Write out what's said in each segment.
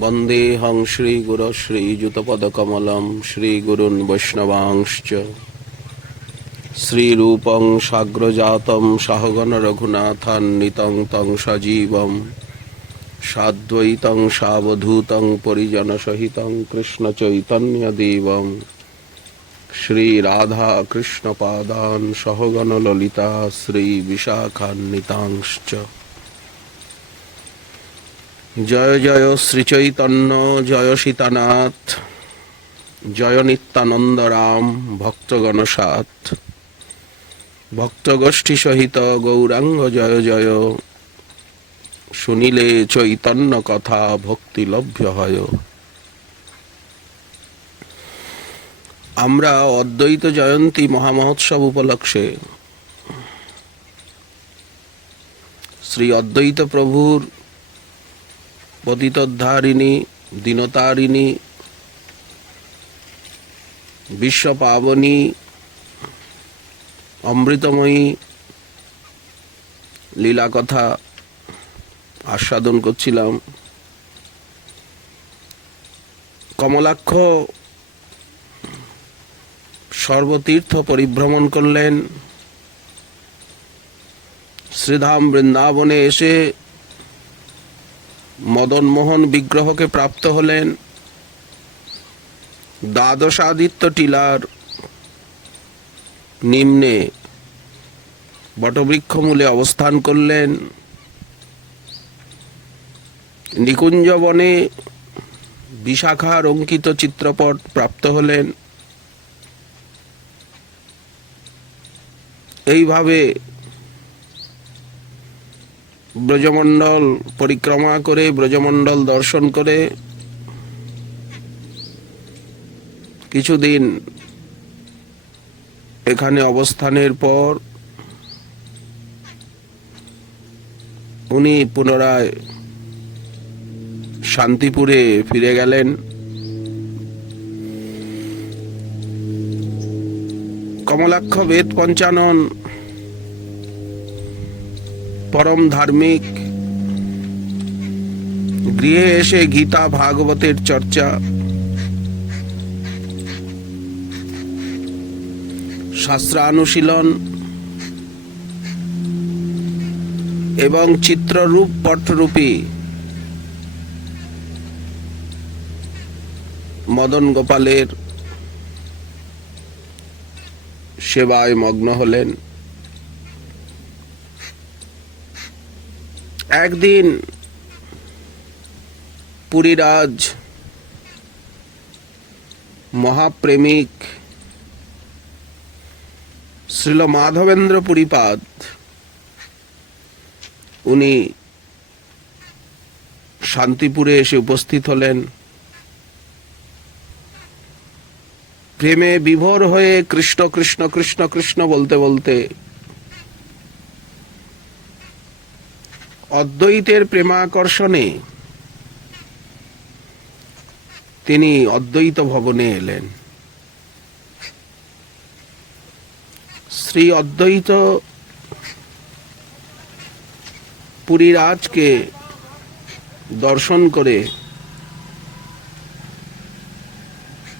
वन्देऽहं श्रीगुरो श्रीयुतपदकमलं श्रीगुरून् वैष्णवांश्च श्रीरूपं साग्रजातं सहगण रघुनाथान्वितं तं सजीवं साद्वैतं सावधूतं परिजनसहितं कृष्णचैतन्यदेवं श्रीराधाकृष्णपादान् सहगण ललिता श्रीविशाखान्वितांश्च। जय जय श्रीचैतन्य जय सीतानाथ जय नित्यानंद राम भक्तगण साथ भक्तगोष्ठी सहित गौरांग जय जय सुनिले चैतन्य कथा भक्ति लभ्य হয়। আমরা অদ্বৈত জয়ন্তী মহামহোৎসব উপলক্ষে শ্রী অদ্বৈত প্রভুর পতিতোদ্ধারিণী দীনতারিণী বিশ্ব পাবনী অমৃতময়ী লীলা কথা আস্বাদন করছিলাম। কমলাক্ষ সর্বতীর্থ পরিভ্রমণ করলেন, শ্রীধাম বৃন্দাবনে এসে মদন মোহন বিগ্রহকে প্রাপ্ত হলেন। দ্বাদশাদিত্য টিলার নিম্নে বটবৃক্ষ মূলে অবস্থান করলেন। নিকুঞ্জ বনে বিশাখার অঙ্কিত চিত্রপট প্রাপ্ত হলেন। এইভাবে ব্রজমণ্ডল পরিক্রমা করে ব্রজমণ্ডল দর্শন করে কিছুদিন এখানে অবস্থানের পর উনি পুনরায় শান্তিপুরে ফিরে গেলেন। কমলাক্ষ বেদ পঞ্চানন পরম ধার্মিক, গৃহে এসে গীতা ভাগবতের চর্চা, শাস্ত্রানুশীলন এবং চিত্ররূপ পটরূপী মদন গোপালের সেবায় মগ্ন হলেন। একদিন পুরীরাজ মহাপ্রেমিক শ্রীল মাধবেন্দ্র পুরীপাদ উনি শান্তিপুরে এসে উপস্থিত হলেন। প্রেমে বিভোর হয়ে কৃষ্ণ কৃষ্ণ কৃষ্ণ কৃষ্ণ বলতে বলতে অদ্বৈতের প্রেমাকর্ষণে তিনি অদ্বৈত ভবনে এলেন। শ্রী অদ্বৈত পুরীরাজকে দর্শন করে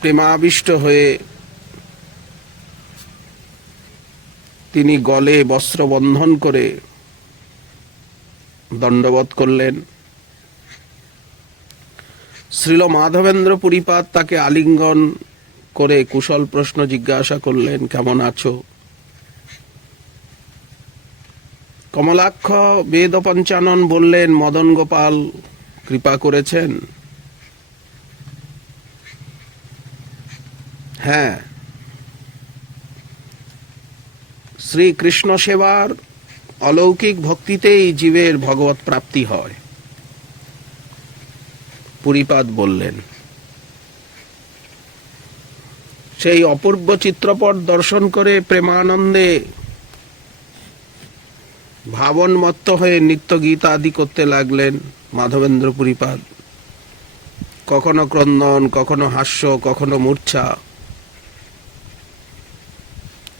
প্রেমাবিষ্ট হয়ে তিনি গলে বস্ত্র বন্ধন করে দণ্ডবত করলেন। শ্রীল মাধবেন্দ্র পুরীপাদ তাকে আলিঙ্গন করে কুশল প্রশ্ন জিজ্ঞাসা করলেন, কেমন আছো? কমলাক্ষ বেদ পঞ্চানন বললেন, মদন গোপাল কৃপা করেছেন। হ্যাঁ, শ্রীকৃষ্ণ সেবার অলৌকিক ভক্তিতেই জীবের ভগবত প্রাপ্তি হয়। পুরীপাদ বললেন, সেই অপূর্ব চিত্রপট দর্শন করে প্রেমানন্দে ভাবনমত্ত হয়ে নিত্য গীতা আদি করতে লাগলেন মাধবেন্দ্র পুরীপাদ। কখনো ক্রন্দন, কখনো হাস্য, কখনো মূর্ছা।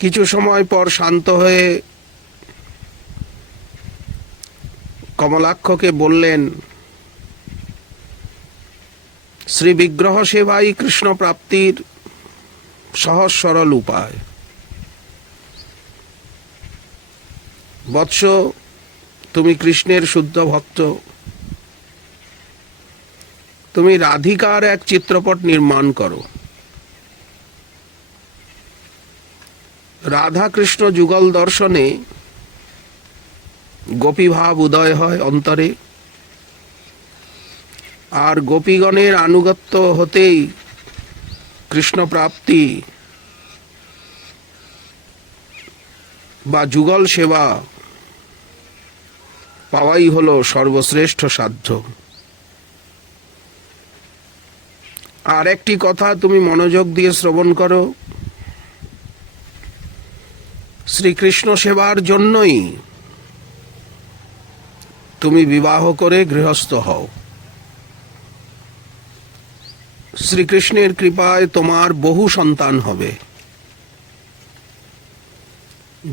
কিছু সময় পর শান্ত হয়ে কমলাক্ষকে বললেন, শ্রী বিগ্রহ সেবাই কৃষ্ণ প্রাপ্তির সহজ সরল উপায়। বৎস, তুমি কৃষ্ণের শুদ্ধ ভক্ত, তুমি রাধিকার এক চিত্রপট নির্মাণ করো। রাধা কৃষ্ণ যুগল দর্শনে গোপীভাব উদয় হয় অন্তরে, আর গোপীগণের আনুগত্য হতেই কৃষ্ণ প্রাপ্তি বা যুগল সেবা পাওয়াই হলো সর্বশ্রেষ্ঠ সাধ্য। আর একটি কথা তুমি মনোযোগ দিয়ে শ্রবণ করো, শ্রীকৃষ্ণ সেবার জন্যই তুমি বিবাহ করে গৃহস্থ হও। শ্রীকৃষ্ণের কৃপায় তোমার বহু সন্তান হবে,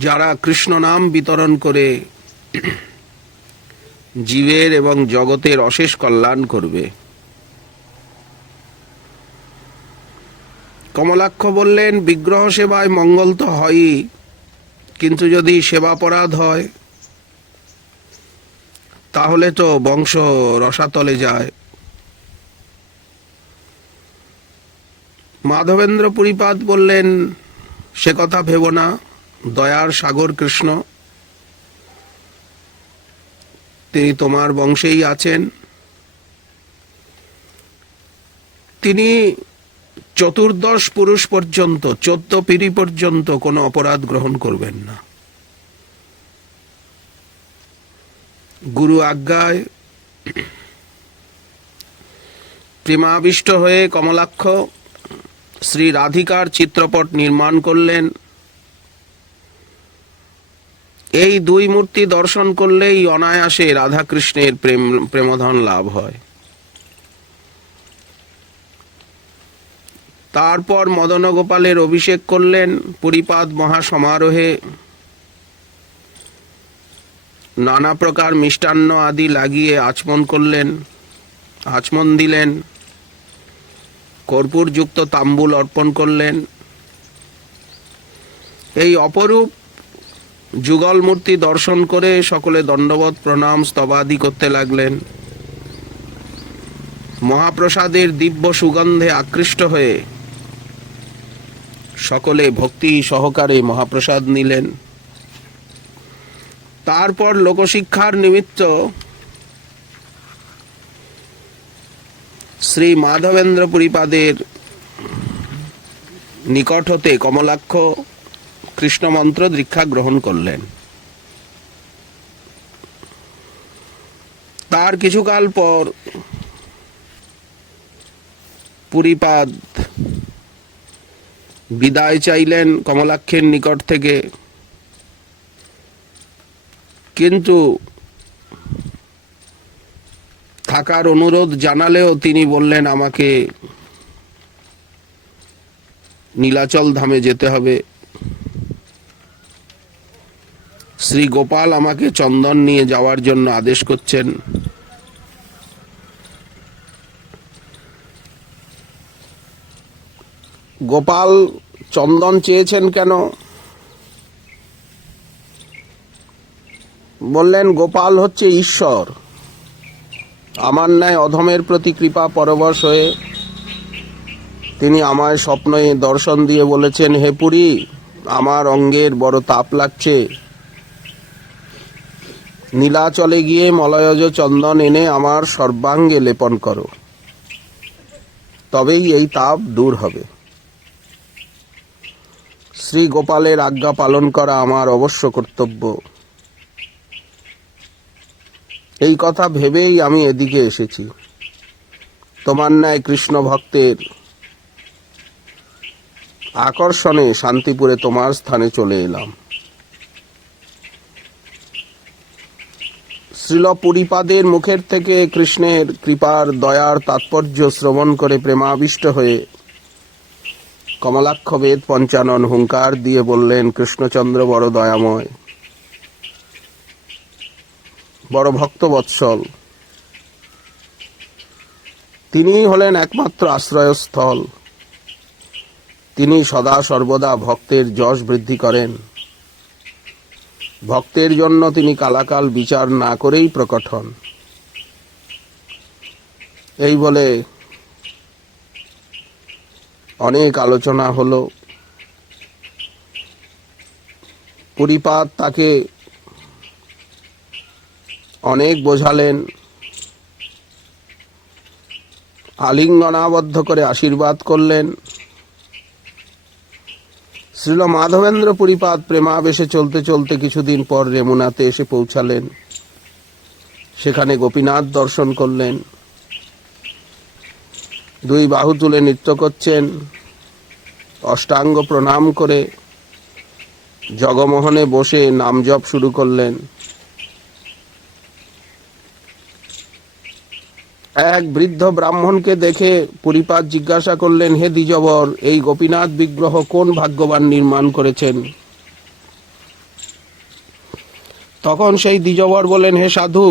যারা কৃষ্ণ নাম বিতরণ করে জীবের এবং জগতের অশেষ কল্যাণ করবে। কমলাক্ষ বললেন, বিগ্রহ সেবায় মঙ্গল তো হয়ই, কিন্তু যদি সেবাপরাধ হয় তাহলে তো বংশ রসাতলে যায়। মাধবেন্দ্র পুরীপাদ বললেন, সে কথা ভেব না, দয়ার সাগর কৃষ্ণ, তিনি তোমার বংশেই আছেন। তিনি চতুর্দশ পুরুষ পর্যন্ত, 14 পিঢ়ি পর্যন্ত কোনো অপরাধ গ্রহণ করবেন না। গুরু আজ্ঞায় প্রেমাবিষ্ট হয়ে কমলাক্ষ শ্রী রাধিকার চিত্রপট নির্মাণ করলেন। এই দুই মূর্তি দর্শন করলেই অনায়াসে রাধাকৃষ্ণের প্রেমধন লাভ হয়। তারপর মদন গোপালের অভিষেক করলেন। পুরীপাদ মহাসমারোহে নানা প্রকার মিষ্টান্ন আদি লাগিয়ে আচমন দিলেন, কর্পূরযুক্ত তাম্বুল অর্পণ করলেন। এই অপরূপ যুগল মূর্তি দর্শন করে সকলে দণ্ডবত প্রণাম স্তবাদি করতে লাগলেন। মহাপ্রসাদের দিব্য সুগন্ধে আকৃষ্ট হয়ে সকলে ভক্তি সহকারে মহাপ্রসাদ নিলেন। তারপর লোকশিক্ষার নিমিত্ত শ্রী মাধবেন্দ্র পুরীপাদের নিকট হতে কমলাক্ষ কৃষ্ণ মন্ত্র দীক্ষা গ্রহণ করলেন। তার কিছুকাল পর পুরীপাদ বিদায় চাইলেন কমলাক্ষের নিকট থেকে, কিন্তু থাকার অনুরোধ জানালেও তিনি বললেন, আমাকে নীলাচল ধামে যেতে হবে। শ্রী গোপাল আমাকে চন্দন নিয়ে যাওয়ার জন্য আদেশ করছেন। গোপাল চন্দন চেয়েছেন কেন? বললেন, গোপাল হচ্ছে ঈশ্বর, আমার ন্যায় অধমের প্রতি কৃপা পরবশ হয়ে তিনি আমায় স্বপ্নে দর্শন দিয়ে বলেছেন, হে পুরী, আমার অঙ্গের বড় তাপ লাগছে, নীলাচলে গিয়ে মলয়জ চন্দন এনে আমার সর্বাঙ্গে লেপন করো, তবেই এই তাপ দূর হবে। শ্রী গোপালের আজ্ঞা পালন করা আমার অবশ্য কর্তব্য। এই কথা ভেবেই আমি এদিকে এসেছি। তোমার ন্যায় কৃষ্ণ ভক্তের আকর্ষণে শান্তিপুরে তোমার স্থানে চলে এলাম। শ্রীল পুরীপাদের মুখের থেকে কৃষ্ণের কৃপার দয়ার তাৎপর্য শ্রবণ করে প্রেমাবিষ্ট হয়ে কমলাক্ষ বেদ পঞ্চানন হুঙ্কার দিয়ে বললেন, কৃষ্ণচন্দ্র বড় দয়াময়, বড় ভক্তবৎসল, তিনিই হলেন একমাত্র আশ্রয়স্থল। তিনি সদা সর্বদা ভক্তের যশ বৃদ্ধি করেন। ভক্তের জন্য তিনি কালাকাল বিচার না করেই প্রকট হন। এই বলে অনেক আলোচনা হলো। পুরীপাদ তাকে অনেক বোঝালেন, আলিঙ্গনাবদ্ধ করে আশীর্বাদ করলেন। শ্রীল মাধবেন্দ্র পুরীপাদ প্রেমাবেশে চলতে চলতে কিছুদিন পর রেমুনাতে এসে পৌঁছালেন। সেখানে গোপীনাথ দর্শন করলেন। দুই বাহু তুলে নৃত্য করছেন, অষ্টাঙ্গ প্রণাম করে জগমোহনে বসে নাম জপ শুরু করলেন। এক বৃদ্ধ ব্রাহ্মণকে দেখে পুরীপাদ জিজ্ঞাসা করলেন, হে দ্বিজবর, এই গোপীনাথ বিগ্রহ কোন ভাগ্যবান নির্মাণ করেছেন? তখন সেই দ্বিজবর বলেন, হে সাধু,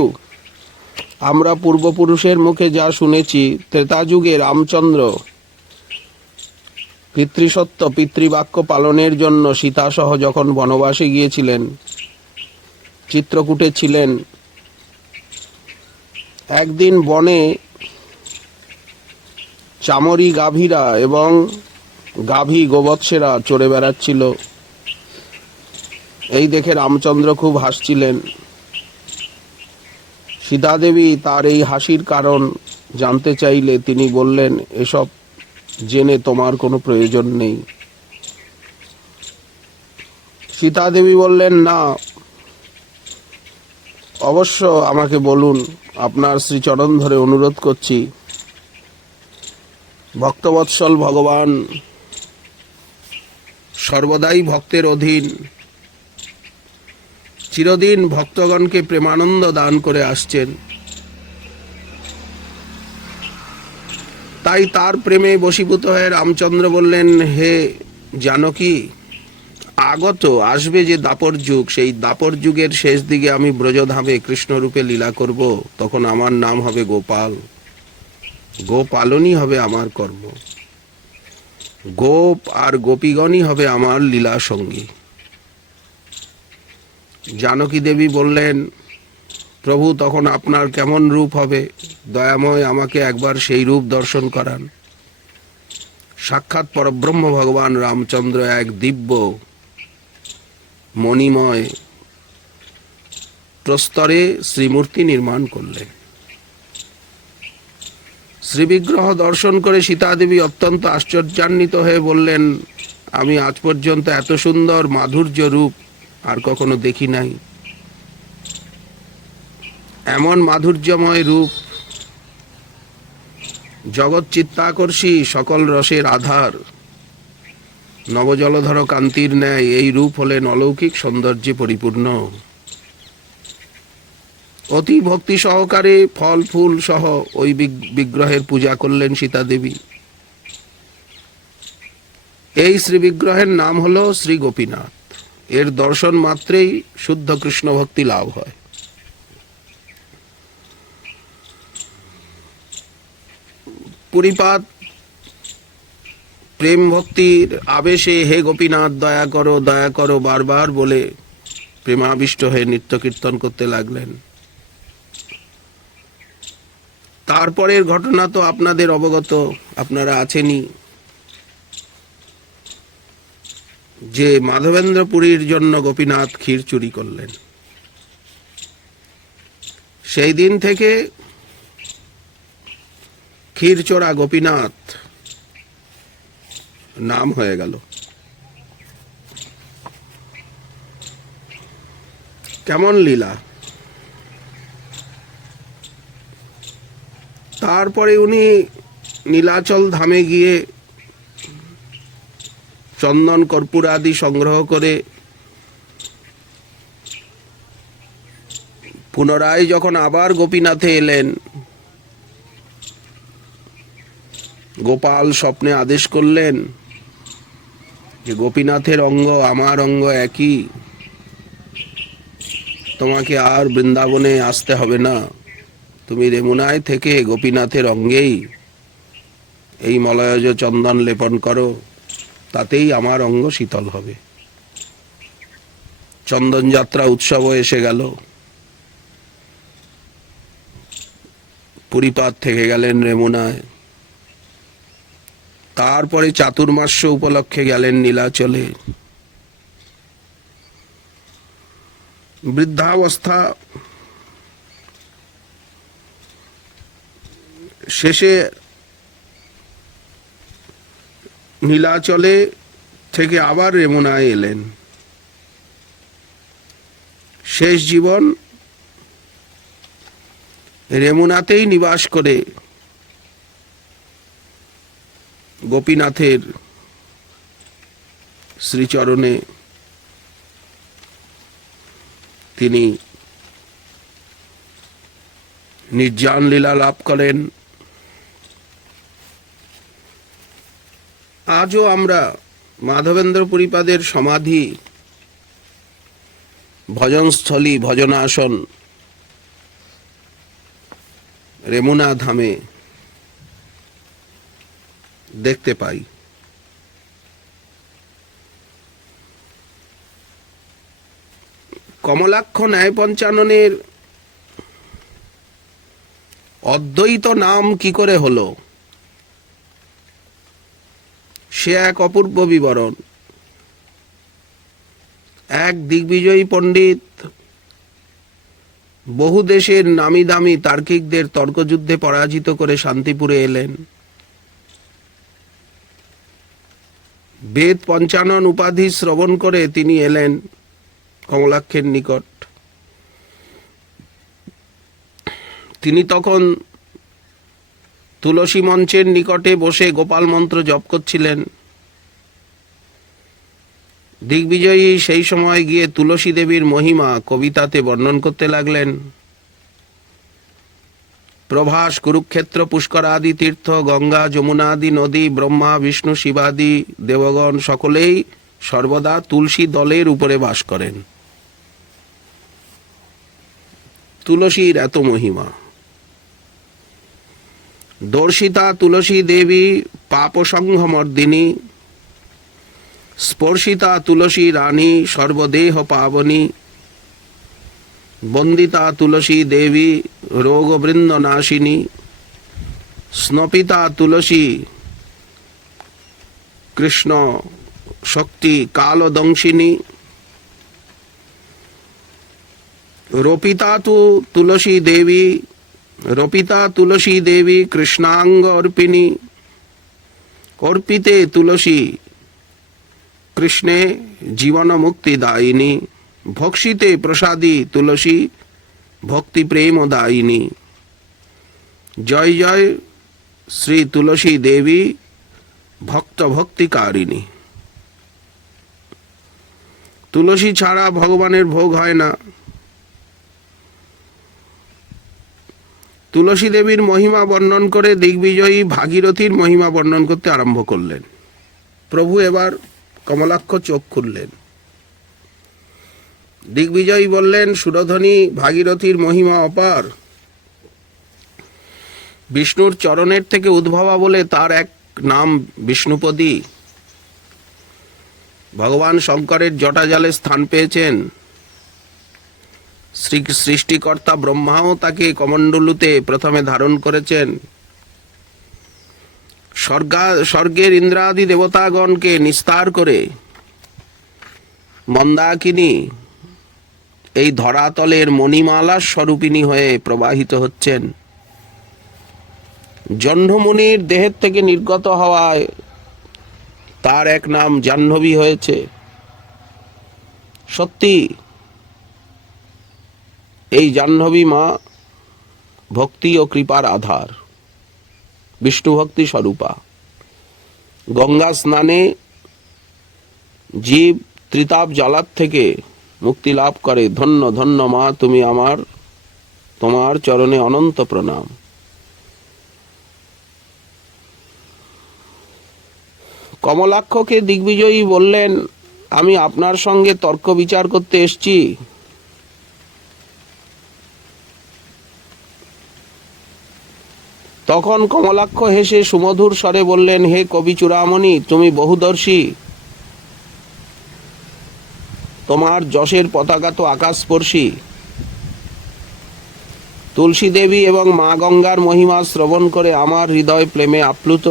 আমরা পূর্বপুরুষের মুখে যা শুনেছি, ত্রেতাযুগে রামচন্দ্র পিতৃসত্য পিতৃবাক্য পালনের জন্য সীতাসহ যখন বনবাসে গিয়েছিলেন, চিত্রকূটে ছিলেন, একদিন বনে চামরি গাভীরা এবং গাভী গোবৎসেরা চড়ে বেড়াচ্ছিল। এই দেখে রামচন্দ্র খুব হাসছিলেন। সীতাদেবী তার এই হাসির কারণ জানতে চাইলে তিনি বললেন, এসব জেনে তোমার কোনো প্রয়োজন নেই। সীতাদেবী বললেন, না, অবশ্য আমাকে বলুন, আপনার শ্রীচরণ ধরে অনুরোধ করছি। ভক্তবৎসল ভগবান সর্বদাই ভক্তের অধীন, চিরদিন ভক্তগণকে প্রেমানন্দ দান করে আসছেন। তাই তার প্রেমে বশীভূত হয়ে রামচন্দ্র বললেন, হে জানকী, আগত আসবে যে দাপর যুগ, সেই দাপর যুগের শেষ দিকে আমি ব্রজধামে কৃষ্ণরূপে লীলা করব। তখন আমার নাম হবে গোপাল। গোপালনই হবে আমার কর্ম। গোপ আর গোপীগণই হবে আমার লীলা সঙ্গী। জানকী দেবী বললেন, প্রভু, তখন আপনার কেমন রূপ হবে? দয়াময়, আমাকে একবার সেই রূপ দর্শন করান। সাক্ষাৎ পরব্রহ্ম ভগবান রামচন্দ্র এক দিব্য মণিময় প্রস্তরে শ্রীমূর্তি নির্মাণ করলেন। শ্রীবিগ্রহ দর্শন করে সীতাদেবী অত্যন্ত আশ্চর্যান্বিত হয়ে বললেন, আমি আজ পর্যন্ত এত সুন্দর মাধুর্য রূপ আর কখনো দেখি নাই। এমন মাধুর্যময় রূপ, জগৎ চিত্তাকর্ষী, সকল রসের আধার, নবজলধর কান্তির ন্যায় এই রূপ হলেন অলৌকিক সৌন্দর্যে পরিপূর্ণ। অতি ভক্তি সহকারে ফল ফুল সহ ওই বিগ্রহের পূজা করলেন সীতা দেবী। এই শ্রী বিগ্রহের নাম হলো শ্রী গোপীনাথ। এর দর্শন মাত্রেই শুদ্ধ কৃষ্ণ ভক্তি লাভ হয়। পুরীপাদ প্রেম ভক্তির আবেশে হে গোপীনাথ দয়া করো বারবার বলে প্রেমাবিষ্ট হয়ে নৃত্য কীর্তন করতে লাগলেন। তারপরের ঘটনা তো আপনাদের অবগত, আপনারা আছেনই, যে মাধবেন্দ্রপুরীর জন্য গোপীনাথ ক্ষীর চুরি করলেন। সেই দিন থেকে ক্ষীরচোরা গোপীনাথ নাম হয়ে গেল। কেমন লীলা! তারপরে উনি নীলাচল ধামে গিয়ে চন্দন কর্পূর আদি সংগ্রহ করে পুনরায় যখন আবার গোপীনাথে এলেন, গোপাল স্বপ্নে আদেশ করলেন যে গোপীনাথের অঙ্গ আমার অঙ্গ একই, তোমাকে আর বৃন্দাবনে আসতে হবে না, তুমি রেমুনায় থেকে গোপীনাথের অঙ্গেই এই মলয়জ চন্দন লেপন করো, তাতেই আমার অঙ্গ শীতল হবে। চন্দন যাত্রা উৎসবও এসে গেল। পুরীপাত থেকে গেলেন রেমুনায়, তারপরে চাতুর্মাস্য উপলক্ষে গেলেন নীলাচলে। বৃদ্ধাবস্থা শেষে নীলাচলে থেকে আবার রেমুনায় এলেন। শেষ জীবন রেমুনাতেই নিবাস করে গোপীনাথের শ্রীচরণে তিনি নির্জন লীলা লাভ করেন। আজও আমরা মাধবেন্দ্র পুরীপাদের সমাধি, ভজনস্থলী, ভজনাসন রেমুনা ধামে দেখতে পাই। কমলাক্ষ ন্যায় পঞ্চাননের অদ্বৈত নাম কি করে হলো, সে এক অপূর্ব বিবরণ। এক দিগ্বিজয়ী পণ্ডিত বহু দেশের নামি দামি তার্কিকদের তর্কযুদ্ধে পরাজিত করে শান্তিপুরে এলেন। বেদ পঞ্চানন উপাধি শ্রবণ করে তিনি এলেন কমলাক্ষের নিকট। তিনি তখন তুলসী মঞ্চের নিকটে বসে গোপাল মন্ত্র জপ করছিলেন। দিগ্বিজয়ী সেই সময় গিয়ে তুলসী দেবীর মহিমা কবিতাতে বর্ণন করতে লাগলেন। প্রভাস, কুরুক্ষেত্র, পুষ্কর আদি তীর্থ, গঙ্গা, যমুনা আদি নদী, ব্রহ্মা, বিষ্ণু, শিবাদি দেবগণ সকলেই সর্বদা তুলসী দলের উপরে বাস করেন। তুলসীর এত মহিমা। দর্শিতা তুলসী দেবী পাপসংঘমর্দিনী, স্পর্শিতা তুলসী রানী সর্বদেহ পাবনী, বন্দিতা তুলসী দেবী রোগবৃন্দ নাশিনী, স্নপিতা তুলসী কৃষ্ণ শক্তি কালদংশিনী, রপিতা তুলসী দেবী কৃষ্ণাঙ্গ অর্পিনী, অর্পিতে তুলসী কৃষ্ণে জীবন মুক্তিদায়িনী, ভক্ষিতে প্রসাদী তুলসী ভক্তি প্রেমদায়িনী। জয় জয় শ্রী তুলসী দেবী ভক্ত ভক্তিকারিণী। তুলসী ছাড়া ভগবানের ভোগ হয় না। তুলসী দেবীর মহিমা বর্ণন করে দিগ্বিজয়ী ভাগীরথীর মহিমা বর্ণন করতে আরম্ভ করলেন। প্রভু এবার কমলাক্ষ চোখ খুললেন। দিগ্বিজয়ী বললেন, সুরধনী, ভাগীরথীর মহিমা অপার। বিষ্ণুর চরণের থেকে উদ্ভবা বলে তার এক নাম বিষ্ণুপদী। ভগবান শঙ্করের জটাজালে স্থান পেয়েছেন। সৃষ্টিকর্তা ব্রহ্মাও তাকে কমণ্ডলুতে প্রথমে ধারণ করেছেন। স্বর্গের ইন্দ্রাদি দেবতাগণকে নিস্তার করে মন্দাকিনী এই ধরাতলের মণিমালা স্বরূপিণী হয়ে প্রবাহিত হচ্ছেন। জহ্নমুনির দেহের থেকে নির্গত হওয়ায় তার এক নাম জাহ্নবী হয়েছে। সত্যি এই জাহ্নবী মা ভক্তি ও কৃপার আধার, বিষ্ণু ভক্তি স্বরূপা। গঙ্গা স্নানে জীব ত্রিতাপ জ্বালার থেকে মুক্তি লাভ করে। ধন্য ধন্য মা তুমি আমার, তোমার চরণে অনন্ত প্রণাম। কমলাক্ষকে দিগ্বিজয়ী বললেন, আমি আপনার সঙ্গে তর্ক বিচার করতে এসেছি। তখন কমলাক্ষ হেসে সুমধুর স্বরে বললেন, হে কবি চূড়ামণি, তুমি বহুদর্শী, তোমার যশের পতাকা তো আকাশস্পর্শী। তুলসী দেবী এবং মা গঙ্গার মহিমা শ্রবণ করে আমার হৃদয় প্রেমে আপ্লুত।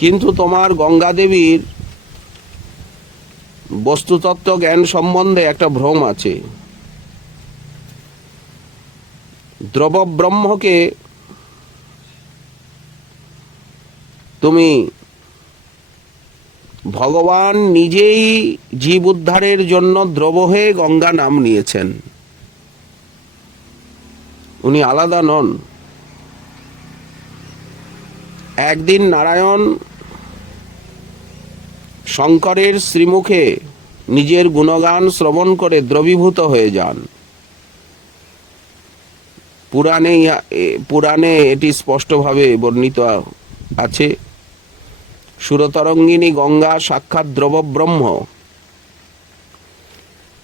কিন্তু তোমার গঙ্গা দেবীর বস্তুতত্ত্ব জ্ঞান সম্বন্ধে একটা ভ্রম আছে। দ্রব ব্রহ্মকে তুমি ভগবান নিজেই জীব উদ্ধারের জন্য দ্রব হয়ে গঙ্গা নাম নিয়েছেন। উনি আলাদা নন। একদিন নারায়ণ শঙ্করের শ্রীমুখে নিজের গুণগান শ্রবণ করে দ্রবীভূত হয়ে যান। পুরাণে এটি স্পষ্টভাবে বর্ণিত আছে। সুরতরঙ্গিনী গঙ্গা সাক্ষাৎ দ্রব ব্রহ্ম,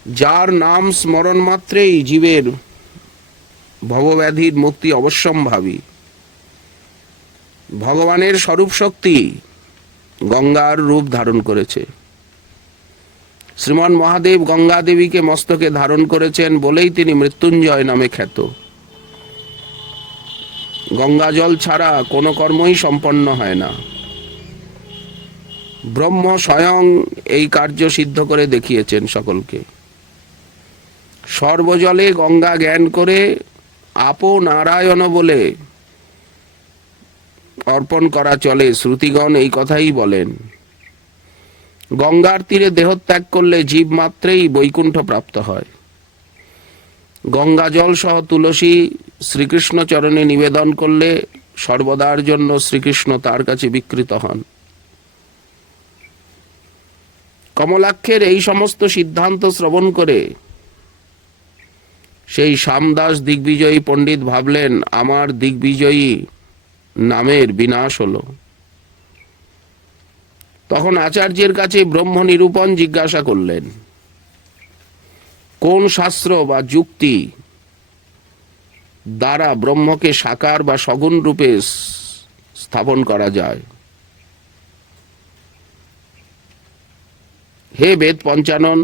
যার নাম স্মরণ মাত্রেই জীবের ভবব্যাধির মুক্তি অবশ্যম্ভাবী। ভগবানের স্বরূপ শক্তি গঙ্গার রূপ ধারণ করেছে। শ্রীমান মহাদেব গঙ্গা দেবীকে মস্তকে ধারণ করেছেন বলেই তিনি মৃত্যুঞ্জয় নামে খ্যাত। গঙ্গা জল ছাড়া কোনো কর্মই সম্পন্ন হয় না। ব্রহ্ম স্বয়ং এই কার্য সিদ্ধ করে দেখিয়েছেন সকলকে। সর্বজলে গঙ্গা জ্ঞান করে আপো নারায়ণ বলে অর্পণ করা চলে। শ্রুতিগণ এই কথাই বলেন। গঙ্গার তীরে দেহত্যাগ করলে জীব মাত্রেই বৈকুণ্ঠ প্রাপ্ত হয়। গঙ্গা জল সহ তুলসী শ্রীকৃষ্ণ চরণে নিবেদন করলে সর্বদার জন্য শ্রীকৃষ্ণ তার কাছে বিকৃত হন। কমলাক্ষের এই সমস্ত সিদ্ধান্ত শ্রবণ করে সেই শ্যামদাস দিগ্বিজয়ী পণ্ডিত ভাবলেন, আমার দিগ্বিজয়ী নামের বিনাশ হলো। তখন আচার্যের কাছে ব্রহ্ম নিরূপণ জিজ্ঞাসা করলেন, কোন শাস্ত্র বা যুক্তি দ্বারা ব্রহ্মকে সাকার বা সগুণ রূপে স্থাপন করা যায়? হে বেদ পঞ্চানন,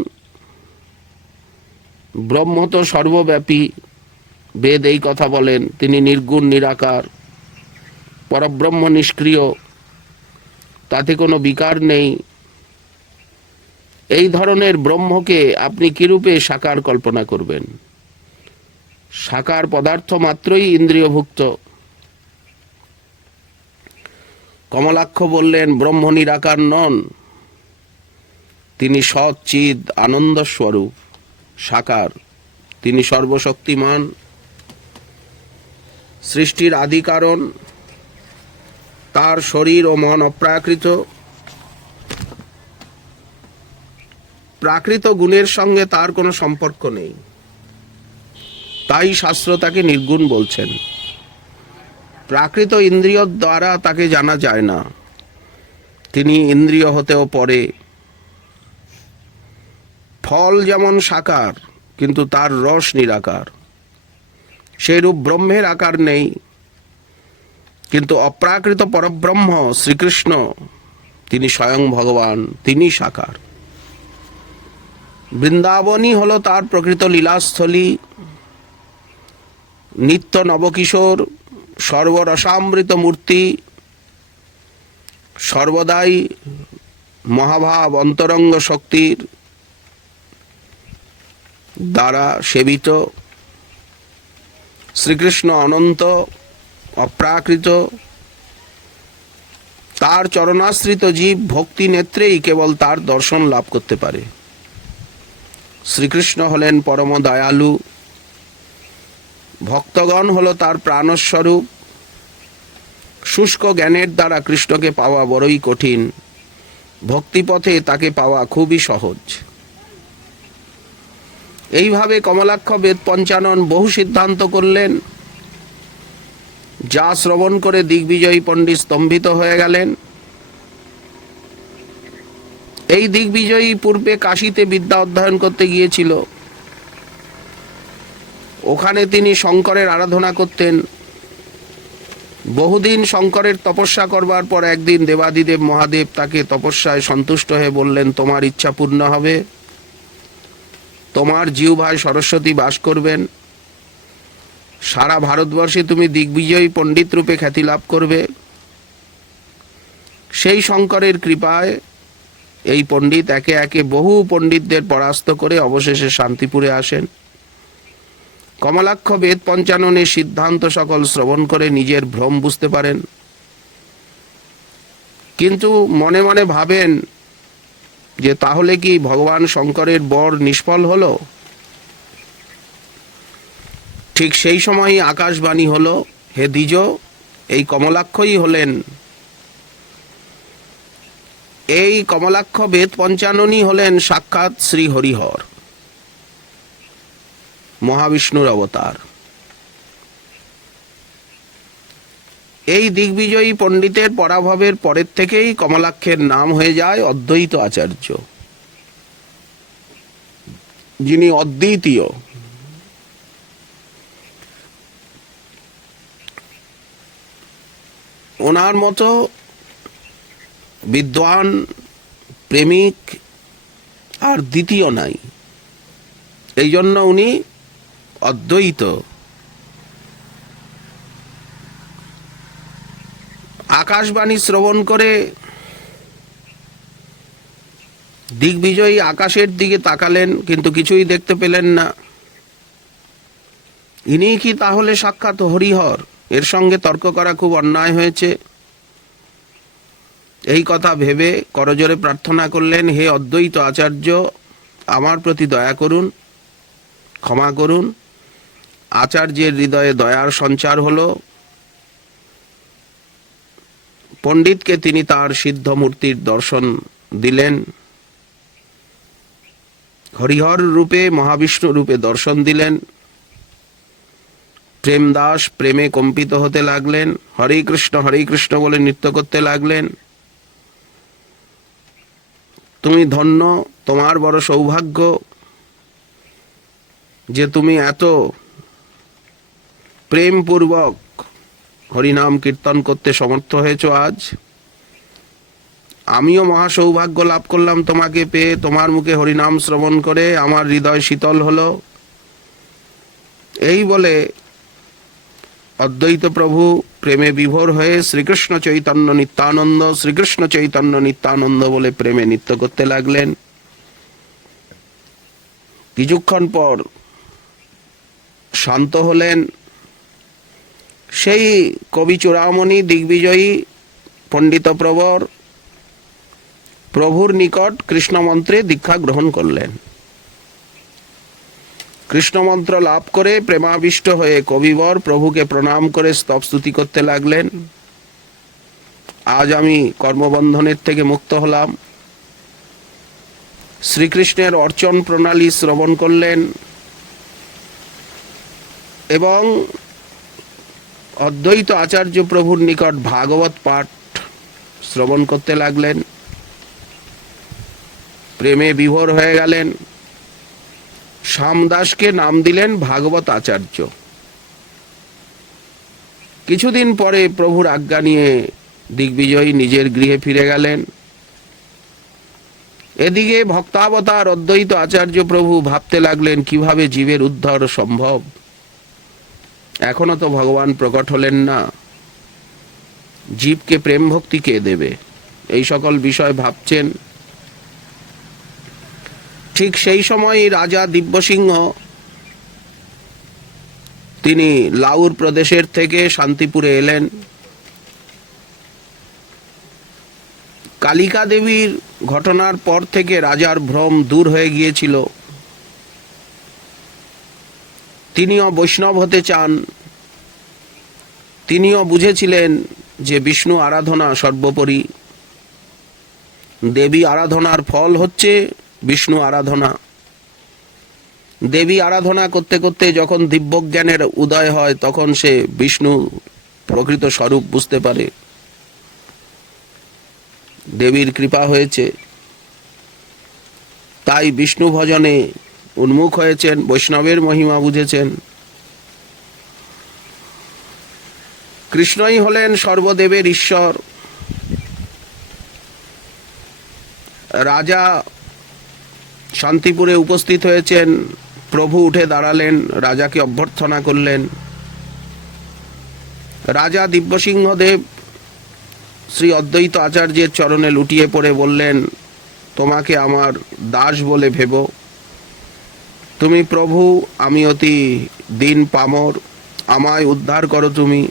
ব্রহ্ম তো সর্বব্যাপী। বেদ এই কথা বলেন, তিনি নির্গুণ নিরাকার, পরব্রহ্ম নিষ্ক্রিয়, তাতে কোনো বিকার নেই। এই ধরনের ব্রহ্মকে আপনি কিরূপে সাকার কল্পনা করবেন? সাকার পদার্থ মাত্রই ইন্দ্রিয়ভুক্ত। কমলাক্ষ বললেন, ব্রহ্ম নিরাকার নন, তিনি সৎ চিদ আনন্দ স্বরূপ সাকার। তিনি সর্বশক্তিমান, সৃষ্টির আদি কারণ। তার শরীর ও মন অপ্রাকৃত, প্রাকৃত গুণের সঙ্গে তার কোনো সম্পর্ক নেই। তাই শাস্ত্র তাকে নির্গুণ বলছেন। প্রাকৃত ইন্দ্রিয় দ্বারা তাকে জানা যায় না, তিনি ইন্দ্রিয় হতেও পরে। ফল যেমন সাকার, কিন্তু তার রস নিরাকার। সেইরূপ ব্রহ্মের আকার নেই, কিন্তু অপ্রাকৃত পরব্রহ্ম শ্রীকৃষ্ণ তিনি স্বয়ং ভগবান, তিনি সাকার। বৃন্দাবনই হলো তার প্রকৃত লীলাস্থলী। নিত্য নবকিশোর সর্বরসামৃত মূর্তি, সর্বদাই মহাভাব অন্তরঙ্গ শক্তির দ্বারা সেবিত। শ্রীকৃষ্ণ অনন্ত, অপ্রাকৃত। তার চরণাশ্রিত জীব ভক্তি নেত্রেই কেবল তার দর্শন লাভ করতে পারে। শ্রীকৃষ্ণ হলেন পরম দয়ালু, ভক্তগণ হল তার প্রাণস্বরূপ। শুষ্ক জ্ঞানের দ্বারা কৃষ্ণকে পাওয়া বড়ই কঠিন, ভক্তিপথে তাকে পাওয়া খুবই সহজ। এইভাবে কমলাক্ষ বেদ পঞ্চানন বহু সিদ্ধান্ত করলেন, যা শ্রবণ করে দিগ্বিজয়ী পণ্ডিত স্তম্ভিত হয়ে গেলেন। এই দিগ্বিজয়ী পূর্বে কাশীতে বিদ্যা অধ্যয়ন করতে গিয়েছিল। ওখানে তিনি শঙ্করের আরাধনা করতেন। বহুদিন শঙ্করের তপস্যা করবার পর একদিন দেবাদিদেব মহাদেব তাকে তপস্যায় সন্তুষ্ট হয়ে বললেন, তোমার ইচ্ছা পূর্ণ হবে, তোমার জিহ্বায় সরস্বতী বাস করবেন, সারা ভারতবর্ষে তুমি দিগ্বিজয়ী পণ্ডিত রূপে খ্যাতি লাভ করবে। সেই শঙ্করের কৃপায় এই পণ্ডিত একে একে বহু পণ্ডিতদের পরাস্ত করে অবশেষে শান্তিপুরে আসেন। কমলাক্ষ বেদ পঞ্চাননের সিদ্ধান্ত সকল শ্রবণ করে নিজের ভ্রম বুঝতে পারেন, কিন্তু মনে মনে ভাবেন যে তাহলে কি ভগবান শঙ্করের বর নিষ্ফল হলো? ঠিক সেই সময়ই আকাশবাণী হলো, হে দ্বিজ, এই কমলাক্ষই হলেন, এই কমলাক্ষ বেদ পঞ্চাননই হলেন সাক্ষাৎ শ্রী হরিহর, মহাবিষ্ণুর অবতার। এই দিগ্বিজয়ী পণ্ডিতের পরাভবের পরের থেকেই কমলাক্ষের নাম হয়ে যায় অদ্বৈত আচার্য, যিনি অদ্বিতীয়। ওনার মতো বিদ্বান প্রেমিক আর দ্বিতীয় নাই, এই জন্য উনি অদ্বৈত। আকাশবাণী শ্রবণ করে দিগ্বিজয়ী আকাশের দিকে তাকালেন, কিন্তু কিছুই দেখতে পেলেন না। ইনি কি তাহলে সাক্ষাৎ হরিহর? এর সঙ্গে তর্ক করা খুব অন্যায় হয়েছে। এই কথা ভেবে করজোরে প্রার্থনা করলেন, হে অদ্বৈত আচার্য, আমার প্রতি দয়া করুন, ক্ষমা করুন। আচার্যের হৃদয়ে দয়ার সঞ্চার হলো। পণ্ডিতকে তিনি তার সিদ্ধ মূর্তির দর্শন দিলেন, হরিহর রূপে, মহাবিষ্ণু রূপে দর্শন দিলেন। প্রেমদাস প্রেমে কম্পিত হতে লাগলেন, হরে কৃষ্ণ বলে নৃত্য করতে লাগলেন। তুমি ধন্য, তোমার বড় সৌভাগ্য যে তুমি এত প্রেমপূর্বক হরিনাম কীর্তন করতে সমর্থ হয়েছ আজ। আমিও মহা সৌভাগ্য লাভ করলাম তোমাকে পেয়ে, তোমার মুখে হরিনাম শ্রবণ করে আমার হৃদয় শীতল হলো। এই বলে অদ্বৈত প্রভু প্রেমে বিভোর হয়ে শ্রীকৃষ্ণ চৈতন্য নিত্যানন্দ, শ্রীকৃষ্ণ চৈতন্য নিত্যানন্দ বলে প্রেমে নৃত্য করতে লাগলেন। কিছুক্ষণ পর শান্ত হলেন। সেই কবি চূড়ামণি দিগ্বিজয়ী পণ্ডিতপ্রবর প্রভুর নিকট কৃষ্ণ মন্ত্রে দীক্ষা গ্রহণ করলেন। কৃষ্ণমন্ত্র লাভ করে প্রেমাবিষ্ট হয়ে কবিবর প্রভুকে প্রণাম করে স্তবস্তুতি করতে লাগলেন। আজ আমি কর্মবন্ধনের থেকে মুক্ত হলাম। শ্রীকৃষ্ণের অর্চন প্রণালী শ্রবণ করলেন এবং অদ্বৈত আচার্য প্রভুর নিকট ভাগবত পাঠ শ্রবণ করতে লাগলেন। প্রেমে বিভোর হয়ে গেলেন। শ্যামদাসকে নাম দিলেন ভাগবত আচার্য। কিছুদিন পরে প্রভুর আজ্ঞা নিয়ে দিগ্বিজয়ী নিজের গৃহে ফিরে গেলেন। এদিকে ভক্তাবতার অদ্বৈত আচার্য প্রভু ভাবতে লাগলেন কিভাবে জীবের উদ্ধার সম্ভব। এখনো তো ভগবান প্রকট হলেন না, জীবকে প্রেম ভক্তি কে দেবে, এই সকল বিষয় ভাবছেন। ঠিক সেই সময় রাজা দিব্যসিংহ তিনি লাউর প্রদেশের থেকে শান্তিপুরে এলেন। কালিকা দেবীর ঘটনার পর থেকে রাজার ভ্রম দূর হয়ে গিয়েছিল। তিনিও বৈষ্ণব হতে চান। তিনিও বুঝেছিলেন যে বিষ্ণু আরাধনা সর্বোপরি। দেবী আরাধনার ফল হচ্ছে বিষ্ণু আরাধনা। দেবী আরাধনা করতে করতে যখন দিব্যজ্ঞানের উদয় হয় তখন সে বিষ্ণু প্রকৃত স্বরূপ বুঝতে পারে। দেবীর কৃপা হয়েছে, তাই বিষ্ণু ভজনে উন্মুখ হয়েছেন, বৈষ্ণবের মহিমা বুঝেছেন। কৃষ্ণই হলেন সর্বদেবের ঈশ্বর। রাজা শান্তিপুরে উপস্থিত হয়েছেন, প্রভু উঠে দাঁড়ালেন, রাজাকে অভ্যর্থনা করলেন। রাজা দিব্যসিংহদেব শ্রী অদ্বৈত আচার্যের চরণে লুটিয়ে পড়ে বললেন, তোমাকে আমার দাস বলে ভেব। তুমি প্রভু, আমি অতি দীন পামর, আমায় উদ্ধার করো তুমি।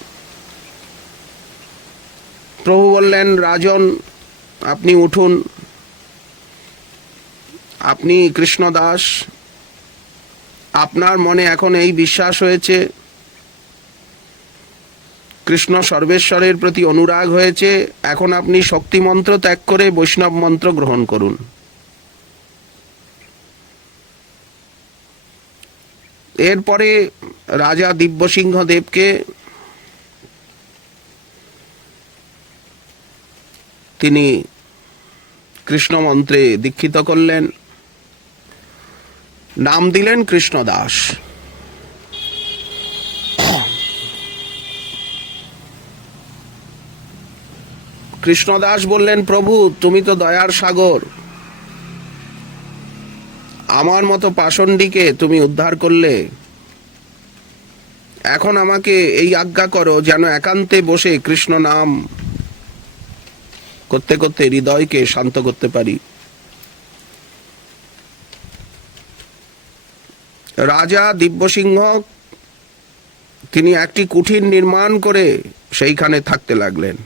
প্রভু বললেন, রাজন, আপনি উঠুন, আপনি কৃষ্ণদাস, আপনার মনে এখন এই বিশ্বাস হয়েছে, কৃষ্ণ সর্বেশ্বরের প্রতি অনুরাগ হয়েছে, এখন আপনি শক্তি মন্ত্র ত্যাগ করে বৈষ্ণব মন্ত্র গ্রহণ করুন। এরপরে রাজা দিব্যসিংহদেবকে তিনি কৃষ্ণ মন্ত্রে দীক্ষিত করলেন, নাম দিলেন কৃষ্ণদাস। কৃষ্ণদাস বললেন, প্রভু তুমি তো দয়ার সাগর, আমার মতো পাষণ্ডীকে তুমি উদ্ধার করলে, এখন আমাকে এই আজ্ঞা করো যেন একান্তে বসে কৃষ্ণ নাম করতে করতে হৃদয়কে শান্ত করতে পারি। রাজা দিব্যসিংহ তিনি একটি কুঠির নির্মাণ করে সেইখানে থাকতে লাগলেন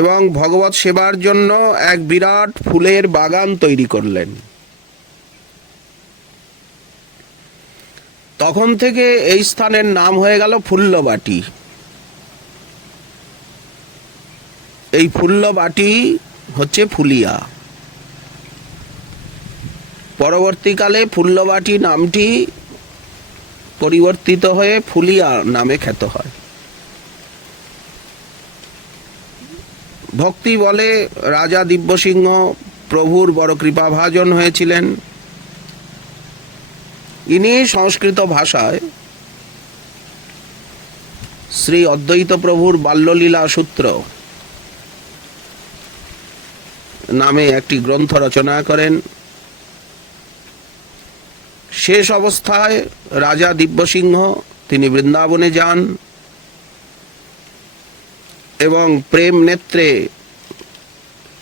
এবং ভগবত সেবার জন্য এক বিরাট ফুলের বাগান তৈরি করলেন। তখন থেকে এই স্থানের নাম হয়ে গেল ফুল্লবাটি। এই ফুল্লবাটি হচ্ছে ফুলিয়া। পরবর্তীকালে ফুল্লবাটি নামটি পরিবর্তিত হয়ে ফুলিয়া নামে খ্যাত হয়। ভক্তি বলে রাজা দিব্যসিংহ প্রভুর বড় কৃপাভাজন হয়েছিলেন। ইনি সংস্কৃত ভাষায় শ্রী অদ্বৈত প্রভুর বাল্যলীলা সূত্র নামে একটি গ্রন্থ রচনা করেন। শেষ অবস্থায় রাজা দিব্যসিংহ তিনি বৃন্দাবনে যান এবং প্রেম নেত্রে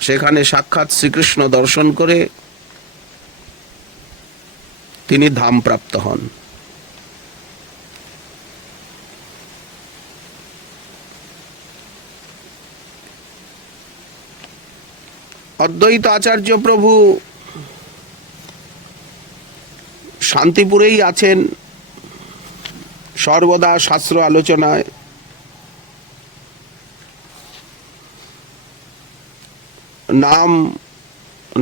সেখানে সাক্ষাৎ শ্রীকৃষ্ণ দর্শন করে তিনি ধাম প্রাপ্ত হন। অদ্বৈত আচার্য প্রভু শান্তিপুরেই আছেন, সর্বদা শাস্ত্র আলোচনায়।